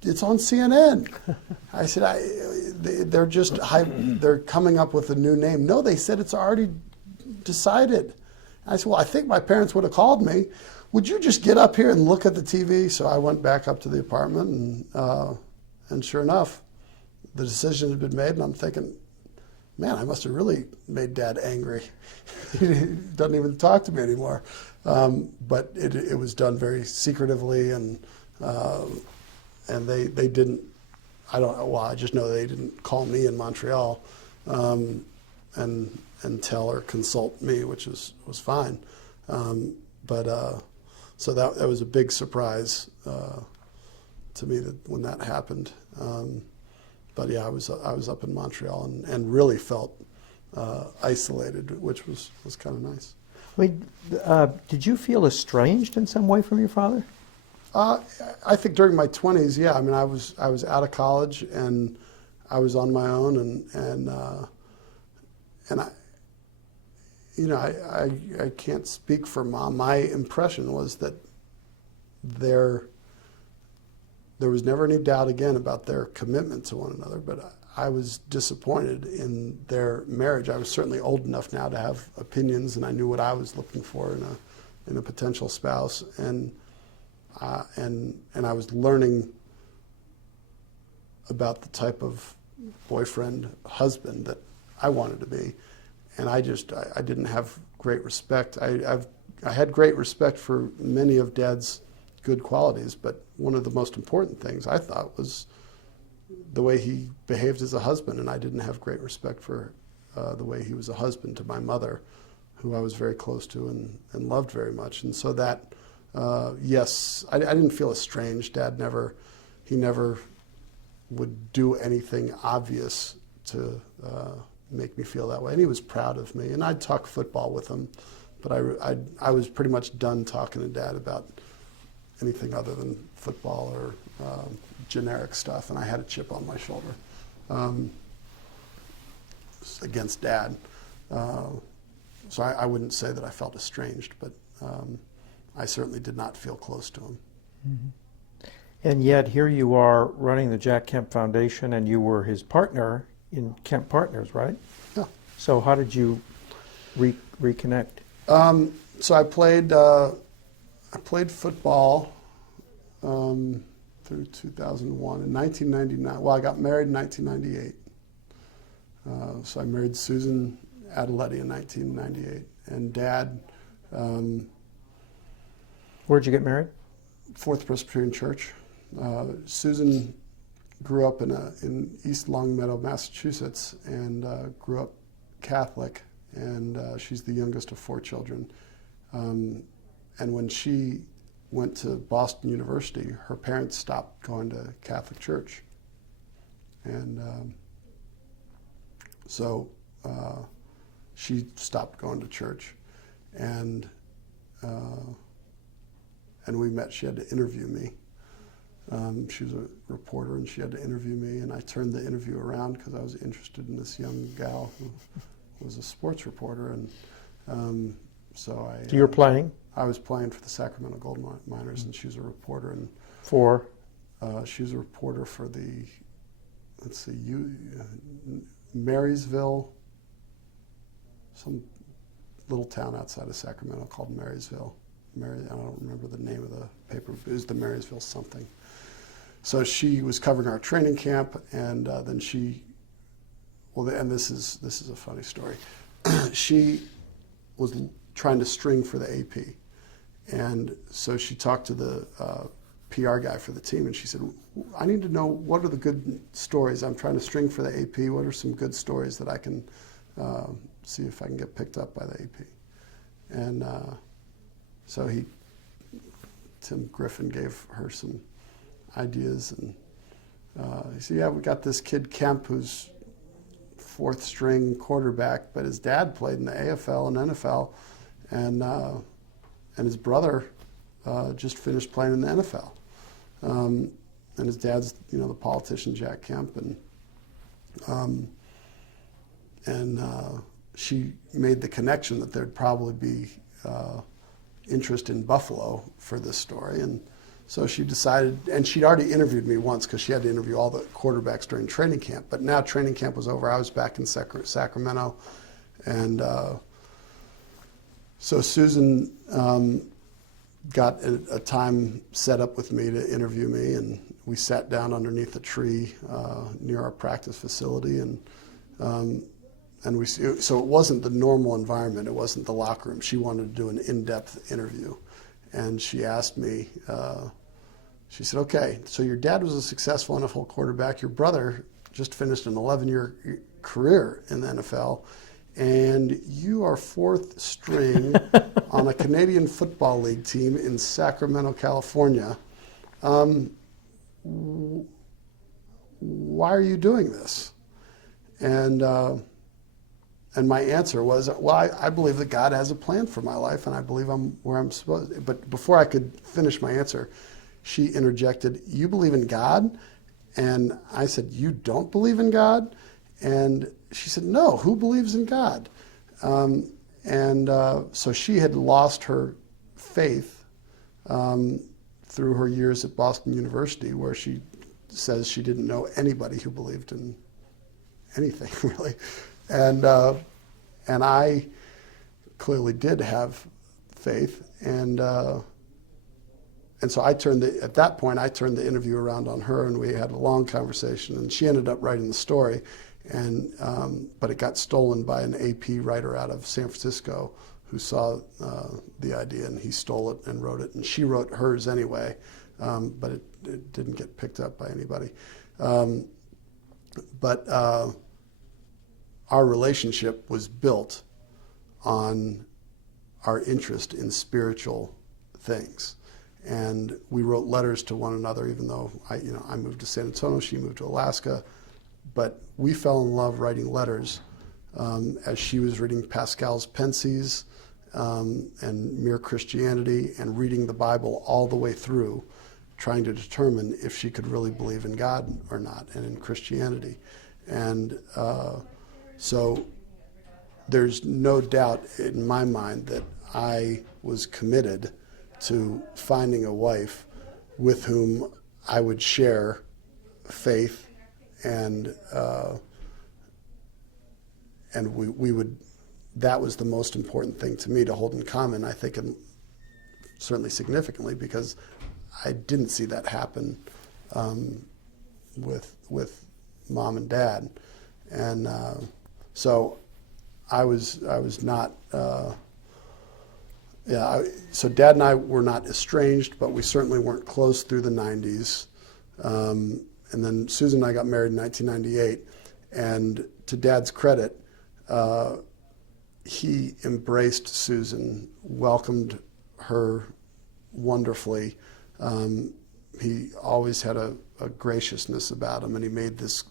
It's on CNN. I said, they're coming up with a new name. No, they said it's already decided. I said, well, I think my parents would have called me. Would you just get up here and look at the TV? So I went back up to the apartment, and sure enough, the decision had been made, and I'm thinking, man, I must have really made Dad angry. He doesn't even talk to me anymore. But it was done very secretively, and they didn't. I don't know. Well, I just know they didn't call me in Montreal, and tell or consult me, which was fine. So that was a big surprise to me when that happened. But yeah, I was up in Montreal and really felt isolated, which was kind of nice. I mean, did you feel estranged in some way from your father? I think during my 20s, yeah. I mean, I was out of college and I was on my own, and I can't speak for Mom. My impression was that there was never any doubt again about their commitment to one another, but I was disappointed in their marriage. I was certainly old enough now to have opinions, and I knew what I was looking for in a potential spouse, and I was learning about the type of boyfriend, husband that I wanted to be, and I didn't have great respect. I had great respect for many of Dad's good qualities, but one of the most important things I thought was the way he behaved as a husband, and I didn't have great respect for the way he was a husband to my mother, who I was very close to and loved very much. And so that, yes, I didn't feel estranged. Dad never would do anything obvious to make me feel that way. And he was proud of me. And I'd talk football with him, but I was pretty much done talking to Dad about anything other than football or generic stuff. And I had a chip on my shoulder against Dad. So I wouldn't say that I felt estranged, but I certainly did not feel close to him. Mm-hmm. And yet here you are running the Jack Kemp Foundation, and you were his partner in Kemp Partners, right? Yeah. So how did you reconnect? So I played football through 2001. In 1999, well, I got married in 1998. So I married Susan Adeletti in 1998, and Dad. Where'd you get married? Fourth Presbyterian Church. Susan grew up in East Longmeadow, Massachusetts, and grew up Catholic, and she's the youngest of 4 children. And when she went to Boston University, her parents stopped going to Catholic church. And so she stopped going to church. And we met. She had to interview me. She was a reporter, and she had to interview me, and I turned the interview around because I was interested in this young gal who was a sports reporter, and so I... So you were playing? I was playing for the Sacramento Gold Miners, and she was a reporter. And For? She was a reporter for the, let's see, Marysville, some little town outside of Sacramento called Marysville. I don't remember the name of the paper, but it was the Marysville something. So she was covering our training camp, and then she, well, and this is a funny story. She was trying to string for the AP, and so she talked to the PR guy for the team, and she said, "I need to know what are the good stories. I'm trying to string for the AP. What are some good stories that I can see if I can get picked up by the AP?" And so Tim Griffin gave her some ideas, and he said, "Yeah, we got this kid Kemp who's 4th string quarterback, but his dad played in the AFL and NFL, and his brother just finished playing in the NFL, and his dad's the politician Jack Kemp, and she made the connection that there'd probably be interest in Buffalo for this story, and so she decided, and she'd already interviewed me once because she had to interview all the quarterbacks during training camp, but now training camp was over. I was back in Sacramento, and so Susan got a time set up with me to interview me, and we sat down underneath a tree near our practice facility, and so it wasn't the normal environment. It wasn't the locker room. She wanted to do an in-depth interview, and she asked me. She said, "Okay, so your dad was a successful NFL quarterback. Your brother just finished an 11-year career in the NFL, and you are 4th string on a Canadian Football League team in Sacramento, California. Why are you doing this?" And my answer was, "Well, I believe that God has a plan for my life, and I believe I'm where I'm supposed to." But before I could finish my answer, she interjected, "You believe in God?" And I said, "You don't believe in God?" And she said, "No, who believes in God?" So she had lost her faith through her years at Boston University, where she says she didn't know anybody who believed in anything, really. And I clearly did have faith, and so at that point I turned the interview around on her, and we had a long conversation, and she ended up writing the story, but it got stolen by an AP writer out of San Francisco who saw the idea, and he stole it and wrote it, and she wrote hers anyway, but it didn't get picked up by anybody. But our relationship was built on our interest in spiritual things. And we wrote letters to one another, even though I moved to San Antonio, she moved to Alaska. But we fell in love writing letters as she was reading Pascal's Pensies and Mere Christianity and reading the Bible all the way through, trying to determine if she could really believe in God or not and in Christianity. And so there's no doubt in my mind that I was committed to finding a wife with whom I would share faith, and we would. That was the most important thing to me to hold in common. I think, and certainly significantly, because I didn't see that happen with mom and dad, and so I was not. So Dad and I were not estranged, but we certainly weren't close through the 90s. And then Susan and I got married in 1998. And to Dad's credit, he embraced Susan, welcomed her wonderfully. He always had a graciousness about him, and he made this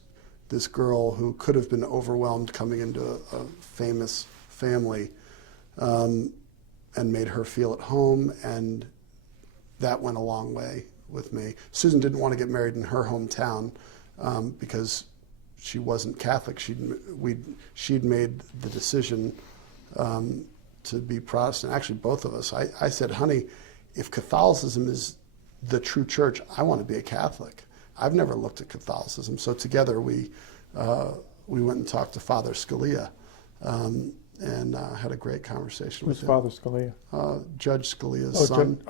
girl who could have been overwhelmed coming into a famous family, and made her feel at home, and that went a long way with me. Susan didn't want to get married in her hometown because she wasn't Catholic. She'd made the decision to be Protestant. Actually, both of us. I said, honey, if Catholicism is the true church, I want to be a Catholic. I've never looked at Catholicism. So together we went and talked to Father Scalia. And had a great conversation with him. Father Scalia? Judge Scalia's son.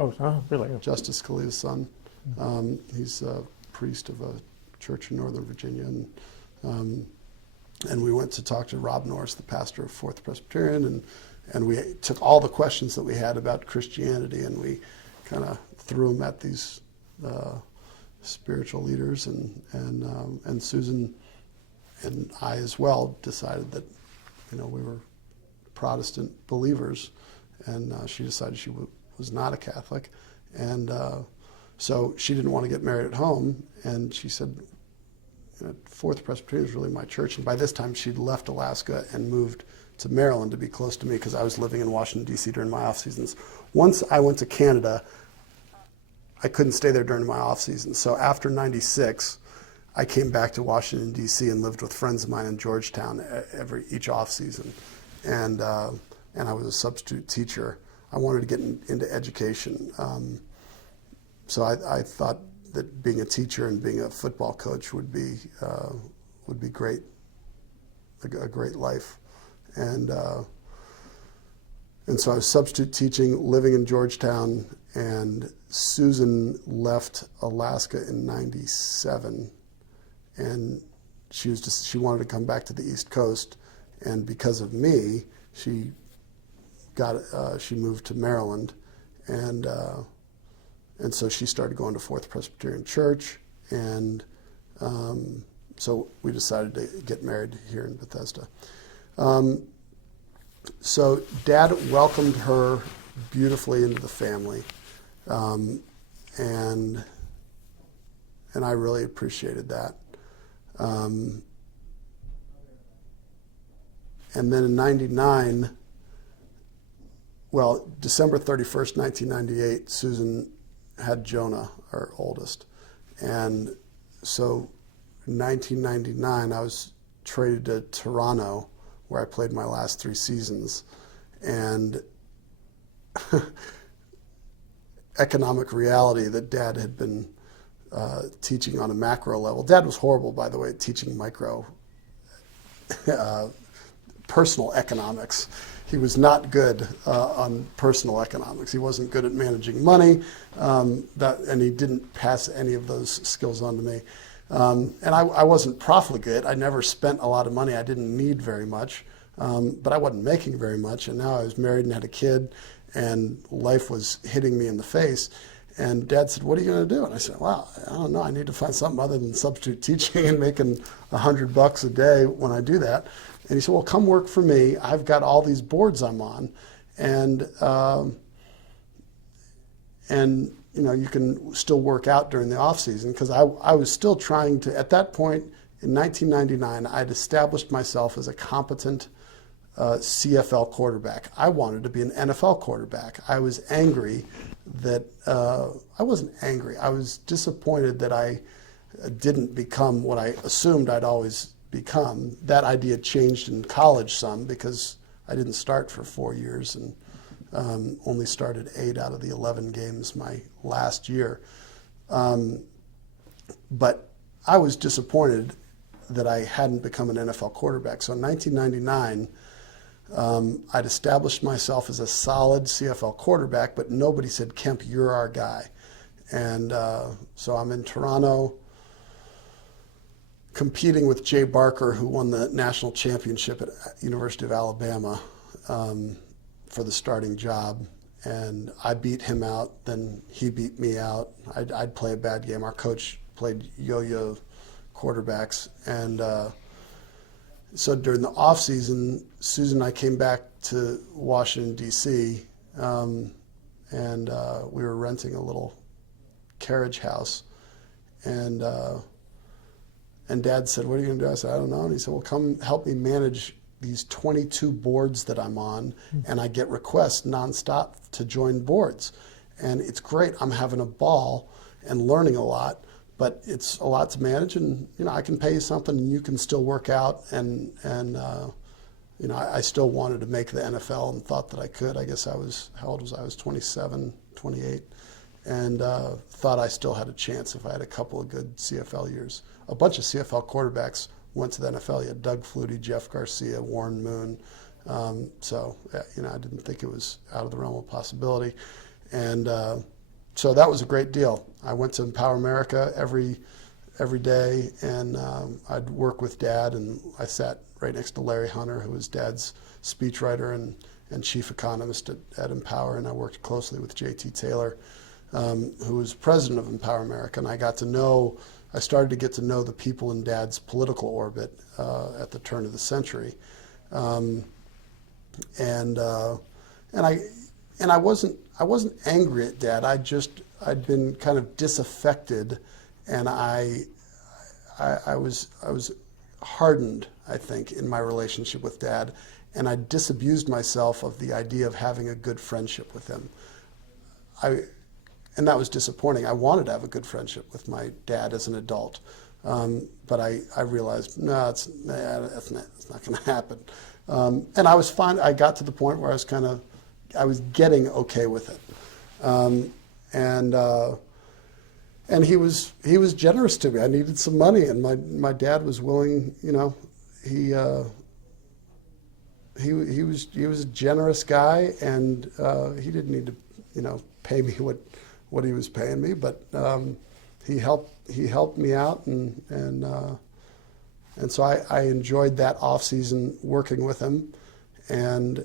Really? Justice Scalia's son. He's a priest of a church in Northern Virginia. And we went to talk to Rob Norris, the pastor of Fourth Presbyterian, and we took all the questions that we had about Christianity, and we kind of threw them at these spiritual leaders. And Susan and I as well decided that, we were Protestant believers, and she decided she was not a Catholic, and so she didn't want to get married at home, and she said, Fourth Presbyterian is really my church. And by this time she'd left Alaska and moved to Maryland to be close to me, because I was living in Washington, D.C. during my off seasons. Once I went to Canada, I couldn't stay there during my off season, so after '96 I came back to Washington, D.C. and lived with friends of mine in Georgetown each off season. And I was a substitute teacher. I wanted to get into education. So I thought that being a teacher and being a football coach would be great, a great life. And so I was substitute teaching, living in Georgetown, and Susan left Alaska in '97, and she wanted to come back to the East Coast. And because of me, she moved to Maryland, and so she started going to Fourth Presbyterian Church, and so we decided to get married here in Bethesda. So Dad welcomed her beautifully into the family, and I really appreciated that. And then in '99, December 31st, 1998, Susan had Jonah, our oldest. And so in 1999, I was traded to Toronto, where I played my last 3 seasons. And economic reality that Dad had been teaching on a macro level. Dad was horrible, by the way, at teaching micro personal economics. He was not good on personal economics. He wasn't good at managing money, and he didn't pass any of those skills on to me. And I wasn't profligate. I never spent a lot of money. I didn't need very much, but I wasn't making very much. And now I was married and had a kid, and life was hitting me in the face. And Dad said, "What are you going to do?" And I said, "Well, I don't know. I need to find something other than substitute teaching and making $100 a day when I do that." And he said, "Well, come work for me. I've got all these boards I'm on, and you can still work out during the off season." Because I was still trying to, at that point in 1999, I'd established myself as a competent CFL quarterback. I wanted to be an NFL quarterback. I was angry that I wasn't angry. I was disappointed that I didn't become what I assumed I'd always become. That idea changed in college some because I didn't start for 4 years and only started 8 out of the 11 games my last year. But I was disappointed that I hadn't become an NFL quarterback. So in 1999, I'd established myself as a solid CFL quarterback, but nobody said, "Kemp, you're our guy." And so I'm in Toronto competing with Jay Barker, who won the national championship at University of Alabama for the starting job. And I beat him out, then he beat me out. I'd play a bad game. Our coach played yo-yo quarterbacks. And so during the off season, Susan and I came back to Washington, D.C., and we were renting a little carriage house. And Dad said, "What are you going to do?" I said, "I don't know." And he said, "Well, come help me manage these 22 boards that I'm on, and I get requests nonstop to join boards. And it's great. I'm having a ball and learning a lot. But it's a lot to manage, and I can pay you something, and you can still work out. And I still wanted to make the NFL and thought that I could. I guess how old was I? I was 27, 28, and thought I still had a chance if I had a couple of good CFL years. A bunch of CFL quarterbacks went to the NFL. You had Doug Flutie, Jeff Garcia, Warren Moon. So I didn't think it was out of the realm of possibility, and. So that was a great deal. I went to Empower America every day, and I'd work with Dad, and I sat right next to Larry Hunter, who was Dad's speechwriter and chief economist at Empower, and I worked closely with J.T. Taylor, who was president of Empower America, and I started to get to know the people in Dad's political orbit at the turn of the century. And I wasn't angry at Dad. I'd been kind of disaffected, and I was hardened, I think, in my relationship with Dad, and I disabused myself of the idea of having a good friendship with him. And that was disappointing. I wanted to have a good friendship with my dad as an adult, but I realized that's not going to happen. And I was fine. I got to the point where I was getting okay with it, and he was generous to me. I needed some money, and my dad was willing. He was a generous guy, and he didn't need to pay me what he was paying me, but he helped me out, and so I enjoyed that off season working with him, and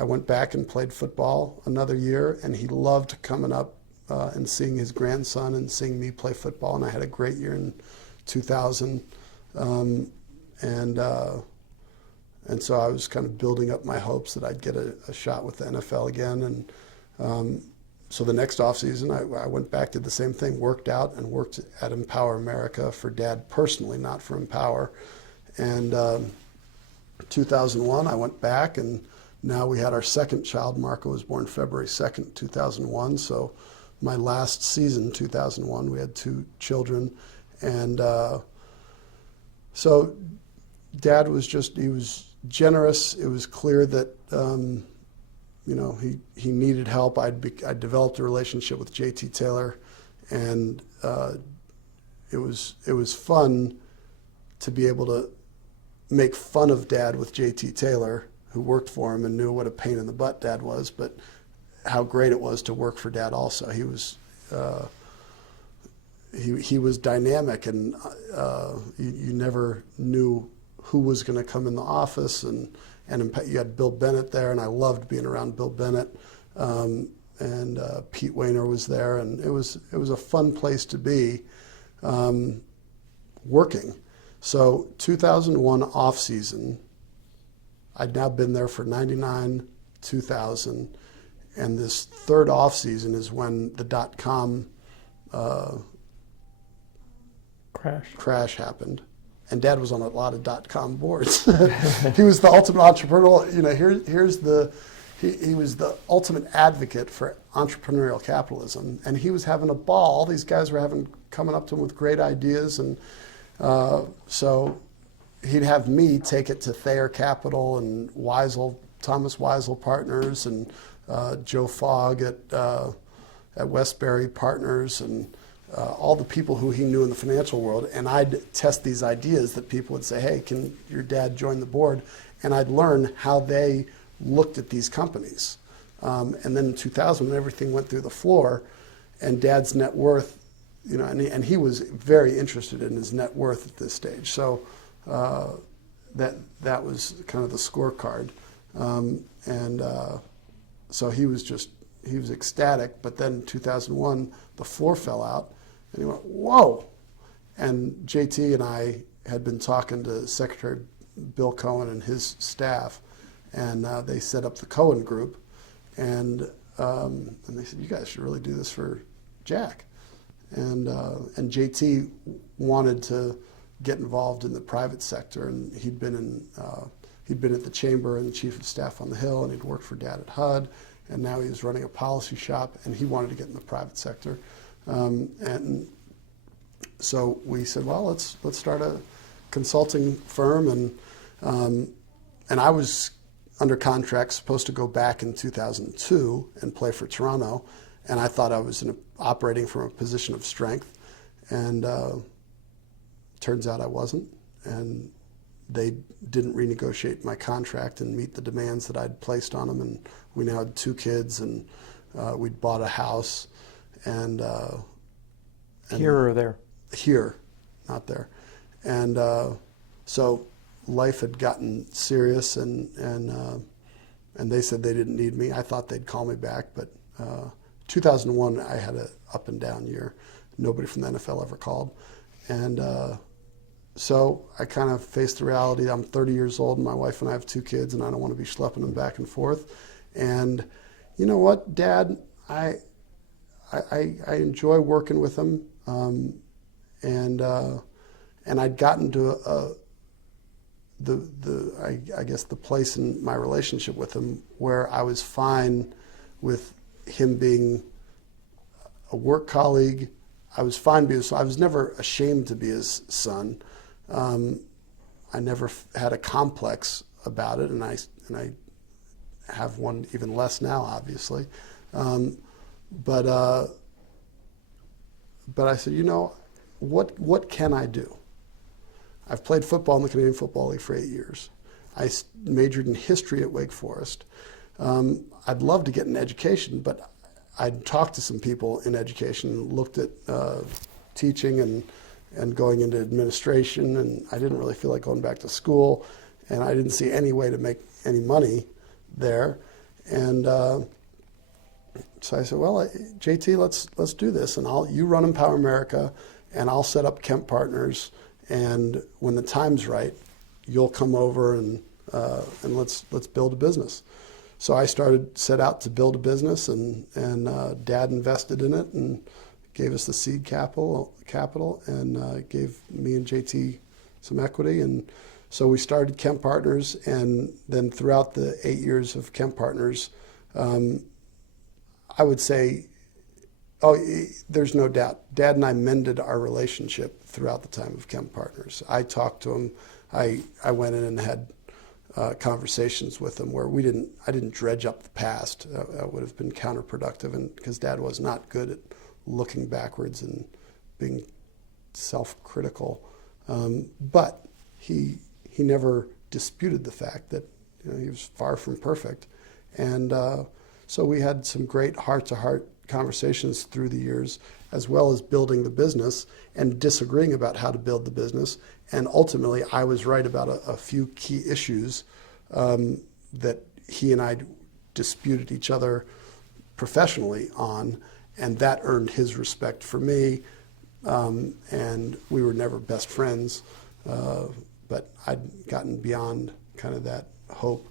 I went back and played football another year, and he loved coming up and seeing his grandson and seeing me play football, and I had a great year in 2000. And so I was kind of building up my hopes that I'd get a shot with the NFL again. And so the next offseason, I went back, did the same thing, worked out and worked at Empower America for Dad personally, not for Empower. And 2001, I went back, and now we had our second child. Marco was born February 2nd, 2001. So my last season, 2001, we had 2 children. And so Dad was he was generous. It was clear that, he needed help. I developed a relationship with J.T. Taylor, and it was fun to be able to make fun of Dad with J.T. Taylor, who worked for him and knew what a pain in the butt Dad was, but how great it was to work for Dad also. He was he was dynamic, and you never knew who was going to come in the office, and you had Bill Bennett there, and I loved being around Bill Bennett. and Pete Wayner was there, and it was a fun place to be working. So 2001 off season, I'd now been there for 99, 2000, and this third off season is when the .com crash happened. And Dad was on a lot of .com boards. He was the ultimate entrepreneur. You know, he was the ultimate advocate for entrepreneurial capitalism, and he was having a ball. All these guys were coming up to him with great ideas, and so he'd have me take it to Thayer Capital and Thomas Weisel Partners, and Joe Fogg at Westbury Partners, and all the people who he knew in the financial world. And I'd test these ideas that people would say, hey, can your dad join the board? And I'd learn how they looked at these companies. And then in 2000, when everything went through the floor, and Dad's net worth, you know, and he was very interested in his net worth at this stage. So that was kind of the scorecard. So he was ecstatic. But then in 2001, the floor fell out, and he went, whoa. And JT and I had been talking to Secretary Bill Cohen and his staff, and they set up the Cohen Group, and they said, you guys should really do this for Jack. And JT wanted to get involved in the private sector, and he'd been at the Chamber and the Chief of Staff on the Hill, and he'd worked for Dad at HUD, and now he was running a policy shop, and he wanted to get in the private sector. And so we said, well, let's start a consulting firm, and I was under contract, supposed to go back in 2002 and play for Toronto, and I thought I was operating from a position of strength, and turns out I wasn't, and they didn't renegotiate my contract and meet the demands that I'd placed on them, and we now had 2 kids, and we'd bought a house, and here or there? Here, not there. And so life had gotten serious, and they said they didn't need me. I thought they'd call me back, but 2001, I had an up and down year. Nobody from the NFL ever called. And so I kind of faced the reality. I'm 30 years old, and my wife and I have 2 kids, and I don't want to be schlepping them back and forth. And you know what, Dad, I enjoy working with him, and I'd gotten to I guess the place in my relationship with him where I was fine with him being a work colleague. I was fine because I was never ashamed to be his son. I never had a complex about it, and I have one even less now, obviously. But I said, you know, what can I do? I've played football in the Canadian Football League for 8 years. I majored in history at Wake Forest. I'd love to get an education, but I'd talked to some people in education and looked at teaching and going into administration, and I didn't really feel like going back to school, and I didn't see any way to make any money there. And so I said, well, JT, let's do this, and you run Empower America, and I'll set up Kemp Partners, and when the time's right, you'll come over and let's build a business. So I set out to build a business, and Dad invested in it and gave us the seed capital, and gave me and JT some equity, and so we started Kemp Partners, and then throughout the 8 years of Kemp Partners, I would say, there's no doubt, Dad and I mended our relationship throughout the time of Kemp Partners. I talked to him. I went in and had conversations with him where I didn't dredge up the past. That would have been counterproductive, and because Dad was not good at looking backwards and being self-critical. But he never disputed the fact that he was far from perfect. And so we had some great heart-to-heart conversations through the years, as well as building the business and disagreeing about how to build the business. And ultimately, I was right about a few key issues that he and I disputed each other professionally on, and that earned his respect for me. And we were never best friends, but I'd gotten beyond kind of that hope,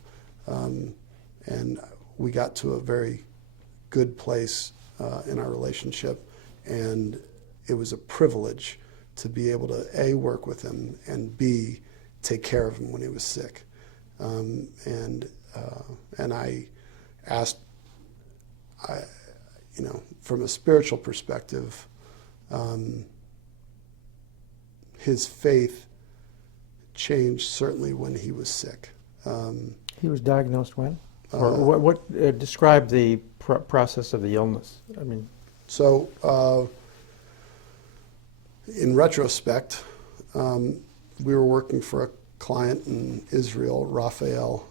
and we got to a very good place in our relationship, and it was a privilege to be able to A, work with him, and B, take care of him when he was sick. And I asked, from a spiritual perspective, his faith changed certainly when he was sick. He was diagnosed when? Or what describe the process of the illness? I mean, so in retrospect, we were working for a client in Israel, Raphael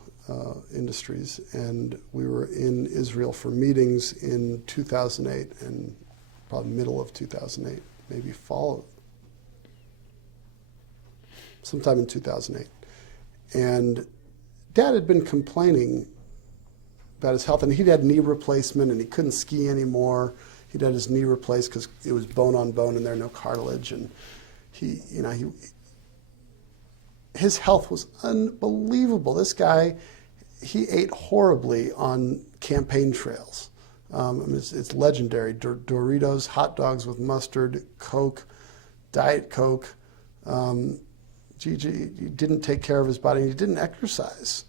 Industries, and we were in Israel for meetings in 2008 and probably middle of 2008, maybe sometime in 2008. And Dad had been complaining about his health, and he'd had knee replacement, and he couldn't ski anymore. He'd had his knee replaced because it was bone on bone, and there no cartilage. And his health was unbelievable. This guy, he ate horribly on campaign trails. It's legendary. Doritos, hot dogs with mustard, Coke, Diet Coke. He didn't take care of his body. He didn't exercise.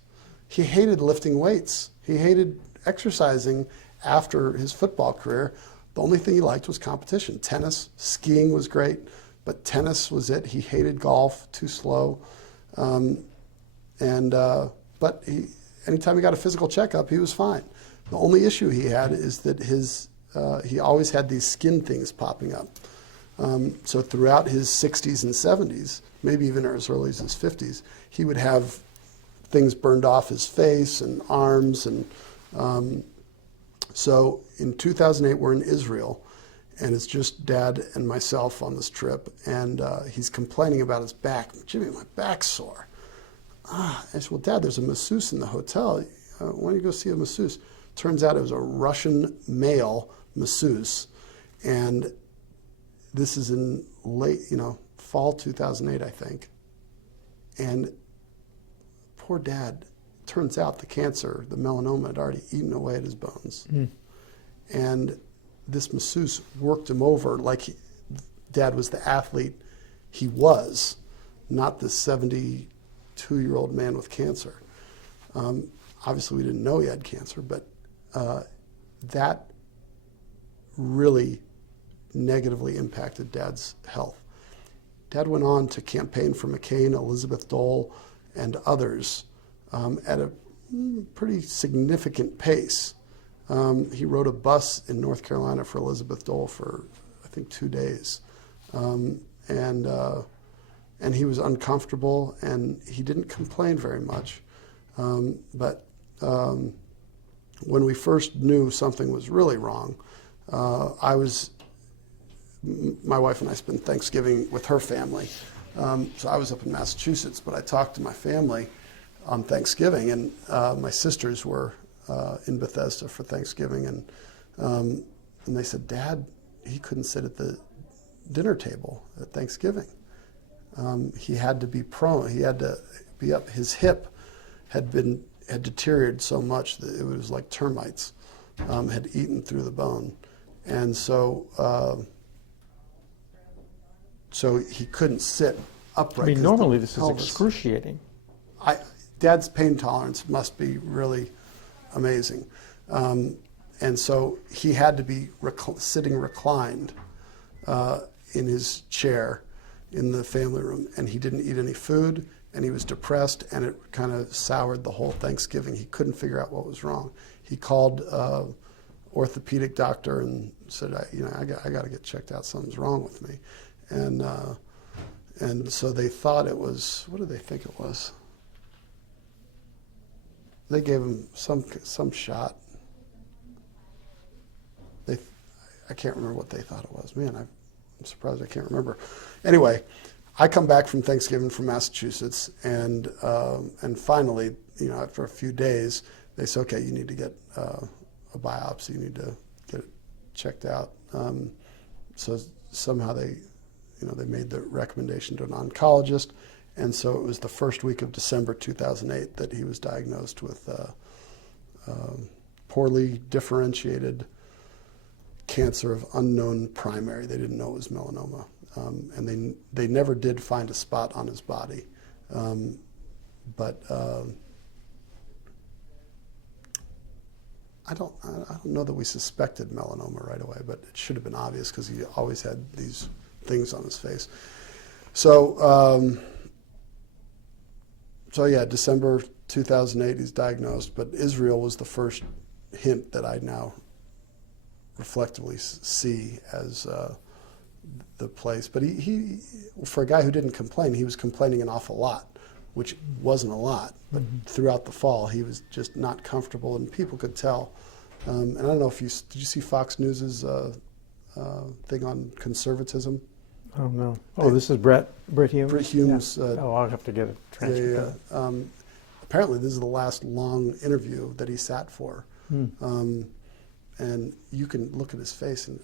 He hated lifting weights. He hated exercising after his football career. The only thing he liked was competition. Tennis, skiing was great, but tennis was it. He hated golf, too slow. But anytime he got a physical checkup, he was fine. The only issue he had is that he always had these skin things popping up. So throughout his 60s and 70s, maybe even as early as his 50s, he would have things burned off his face and arms. And so in 2008, we're in Israel, and it's just Dad and myself on this trip, and he's complaining about his back. Jimmy, my back's sore. I said, well, Dad, there's a masseuse in the hotel. Why don't you go see a masseuse? Turns out it was a Russian male masseuse, and this is in late, fall 2008, I think. And poor Dad, turns out the cancer, the melanoma, had already eaten away at his bones. And this masseuse worked him over like Dad was the athlete he was, not this 72-year-old man with cancer. Obviously, we didn't know he had cancer, but that really negatively impacted Dad's health. Dad went on to campaign for McCain, Elizabeth Dole, and others at a pretty significant pace. He rode a bus in North Carolina for Elizabeth Dole for, I think, 2 days. And he was uncomfortable, and he didn't complain very much. But when we first knew something was really wrong, my wife and I spent Thanksgiving with her family. So I was up in Massachusetts, but I talked to my family on Thanksgiving, and my sisters were in Bethesda for Thanksgiving, and they said, Dad, he couldn't sit at the dinner table at Thanksgiving. He had to be prone. He had to be up. His hip had deteriorated so much that it was like termites had eaten through the bone, and so he couldn't sit upright. I mean, normally this is excruciating. Dad's pain tolerance must be really amazing, and so he had to be sitting reclined in his chair in the family room, and he didn't eat any food, and he was depressed, and it kind of soured the whole Thanksgiving. He couldn't figure out what was wrong. He called orthopedic doctor and said, I got to get checked out. Something's wrong with me, and so they thought it was, what did they think it was? They gave him some shot. I can't remember what they thought it was. Man, I'm surprised I can't remember. Anyway, I come back from Thanksgiving from Massachusetts, and finally, after a few days, they said, okay, you need to get a a biopsy. You need to get it checked out. So somehow they made the recommendation to an oncologist, and so it was the first week of December 2008 that he was diagnosed with poorly differentiated cancer of unknown primary. They didn't know it was melanoma, and they never did find a spot on his body, but I don't know that we suspected melanoma right away, but it should have been obvious because he always had these things on his face. So, yeah, December 2008, he's diagnosed, but Israel was the first hint that I now reflectively see as the place. But he, for a guy who didn't complain, he was complaining an awful lot, which wasn't a lot. But throughout the fall, he was just not comfortable, and people could tell. And I don't know if did you see Fox News's thing on conservatism? Oh, no. Oh, this is Brett Humes? Brett Humes. Yeah. I'll have to get a transcript. Yeah. Apparently, this is the last long interview that he sat for. And you can look at his face, and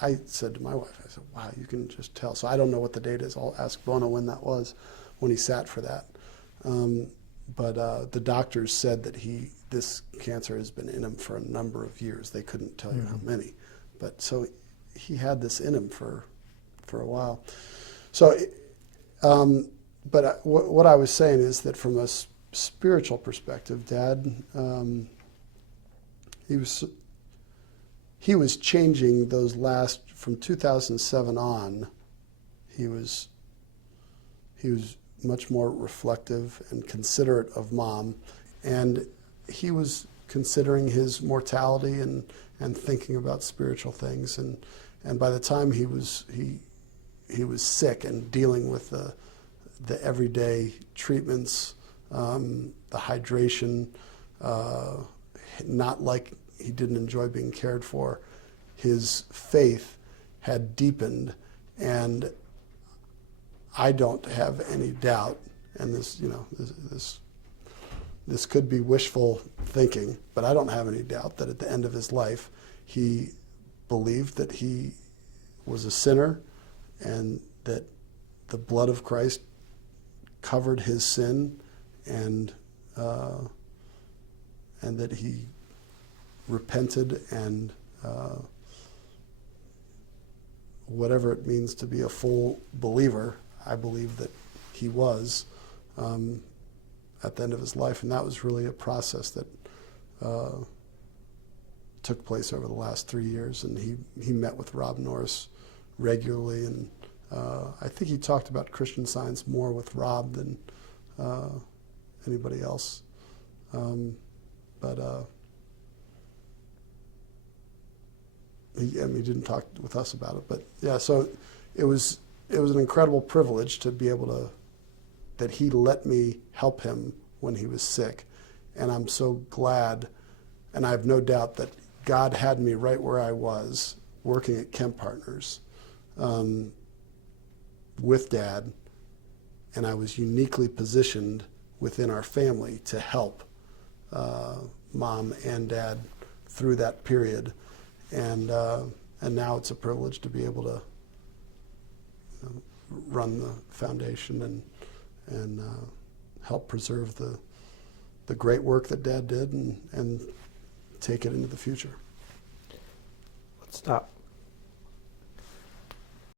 I said to my wife, I said, wow, you can just tell. So I don't know what the date is. I'll ask Bono when that was, when he sat for that. But the doctors said that this cancer has been in him for a number of years. They couldn't tell you how many. But so he had this in him for a while. So, but what I was saying is that from a spiritual perspective, Dad, he was changing those last, from 2007 on, he was much more reflective and considerate of Mom, and he was considering his mortality and thinking about spiritual things, and by the time he was sick and dealing with the everyday treatments, the hydration, not like he didn't enjoy being cared for, his faith had deepened, and I don't have any doubt, and this could be wishful thinking, but I don't have any doubt that at the end of his life, he believed that he was a sinner and that the blood of Christ covered his sin, and that he repented, and whatever it means to be a full believer, I believe that he was at the end of his life, and that was really a process that took place over the last 3 years. And he met with Rob Norris regularly, and I think he talked about Christian Science more with Rob than anybody else. He didn't talk with us about it, but yeah. So it was an incredible privilege to be able that he let me help him when he was sick, and I'm so glad, and I have no doubt that God had me right where I was, working at Kemp Partners, with Dad, and I was uniquely positioned within our family to help Mom and Dad through that period. And now it's a privilege to be able to run the foundation and help preserve the great work that Dad did and take it into the future. Let's stop.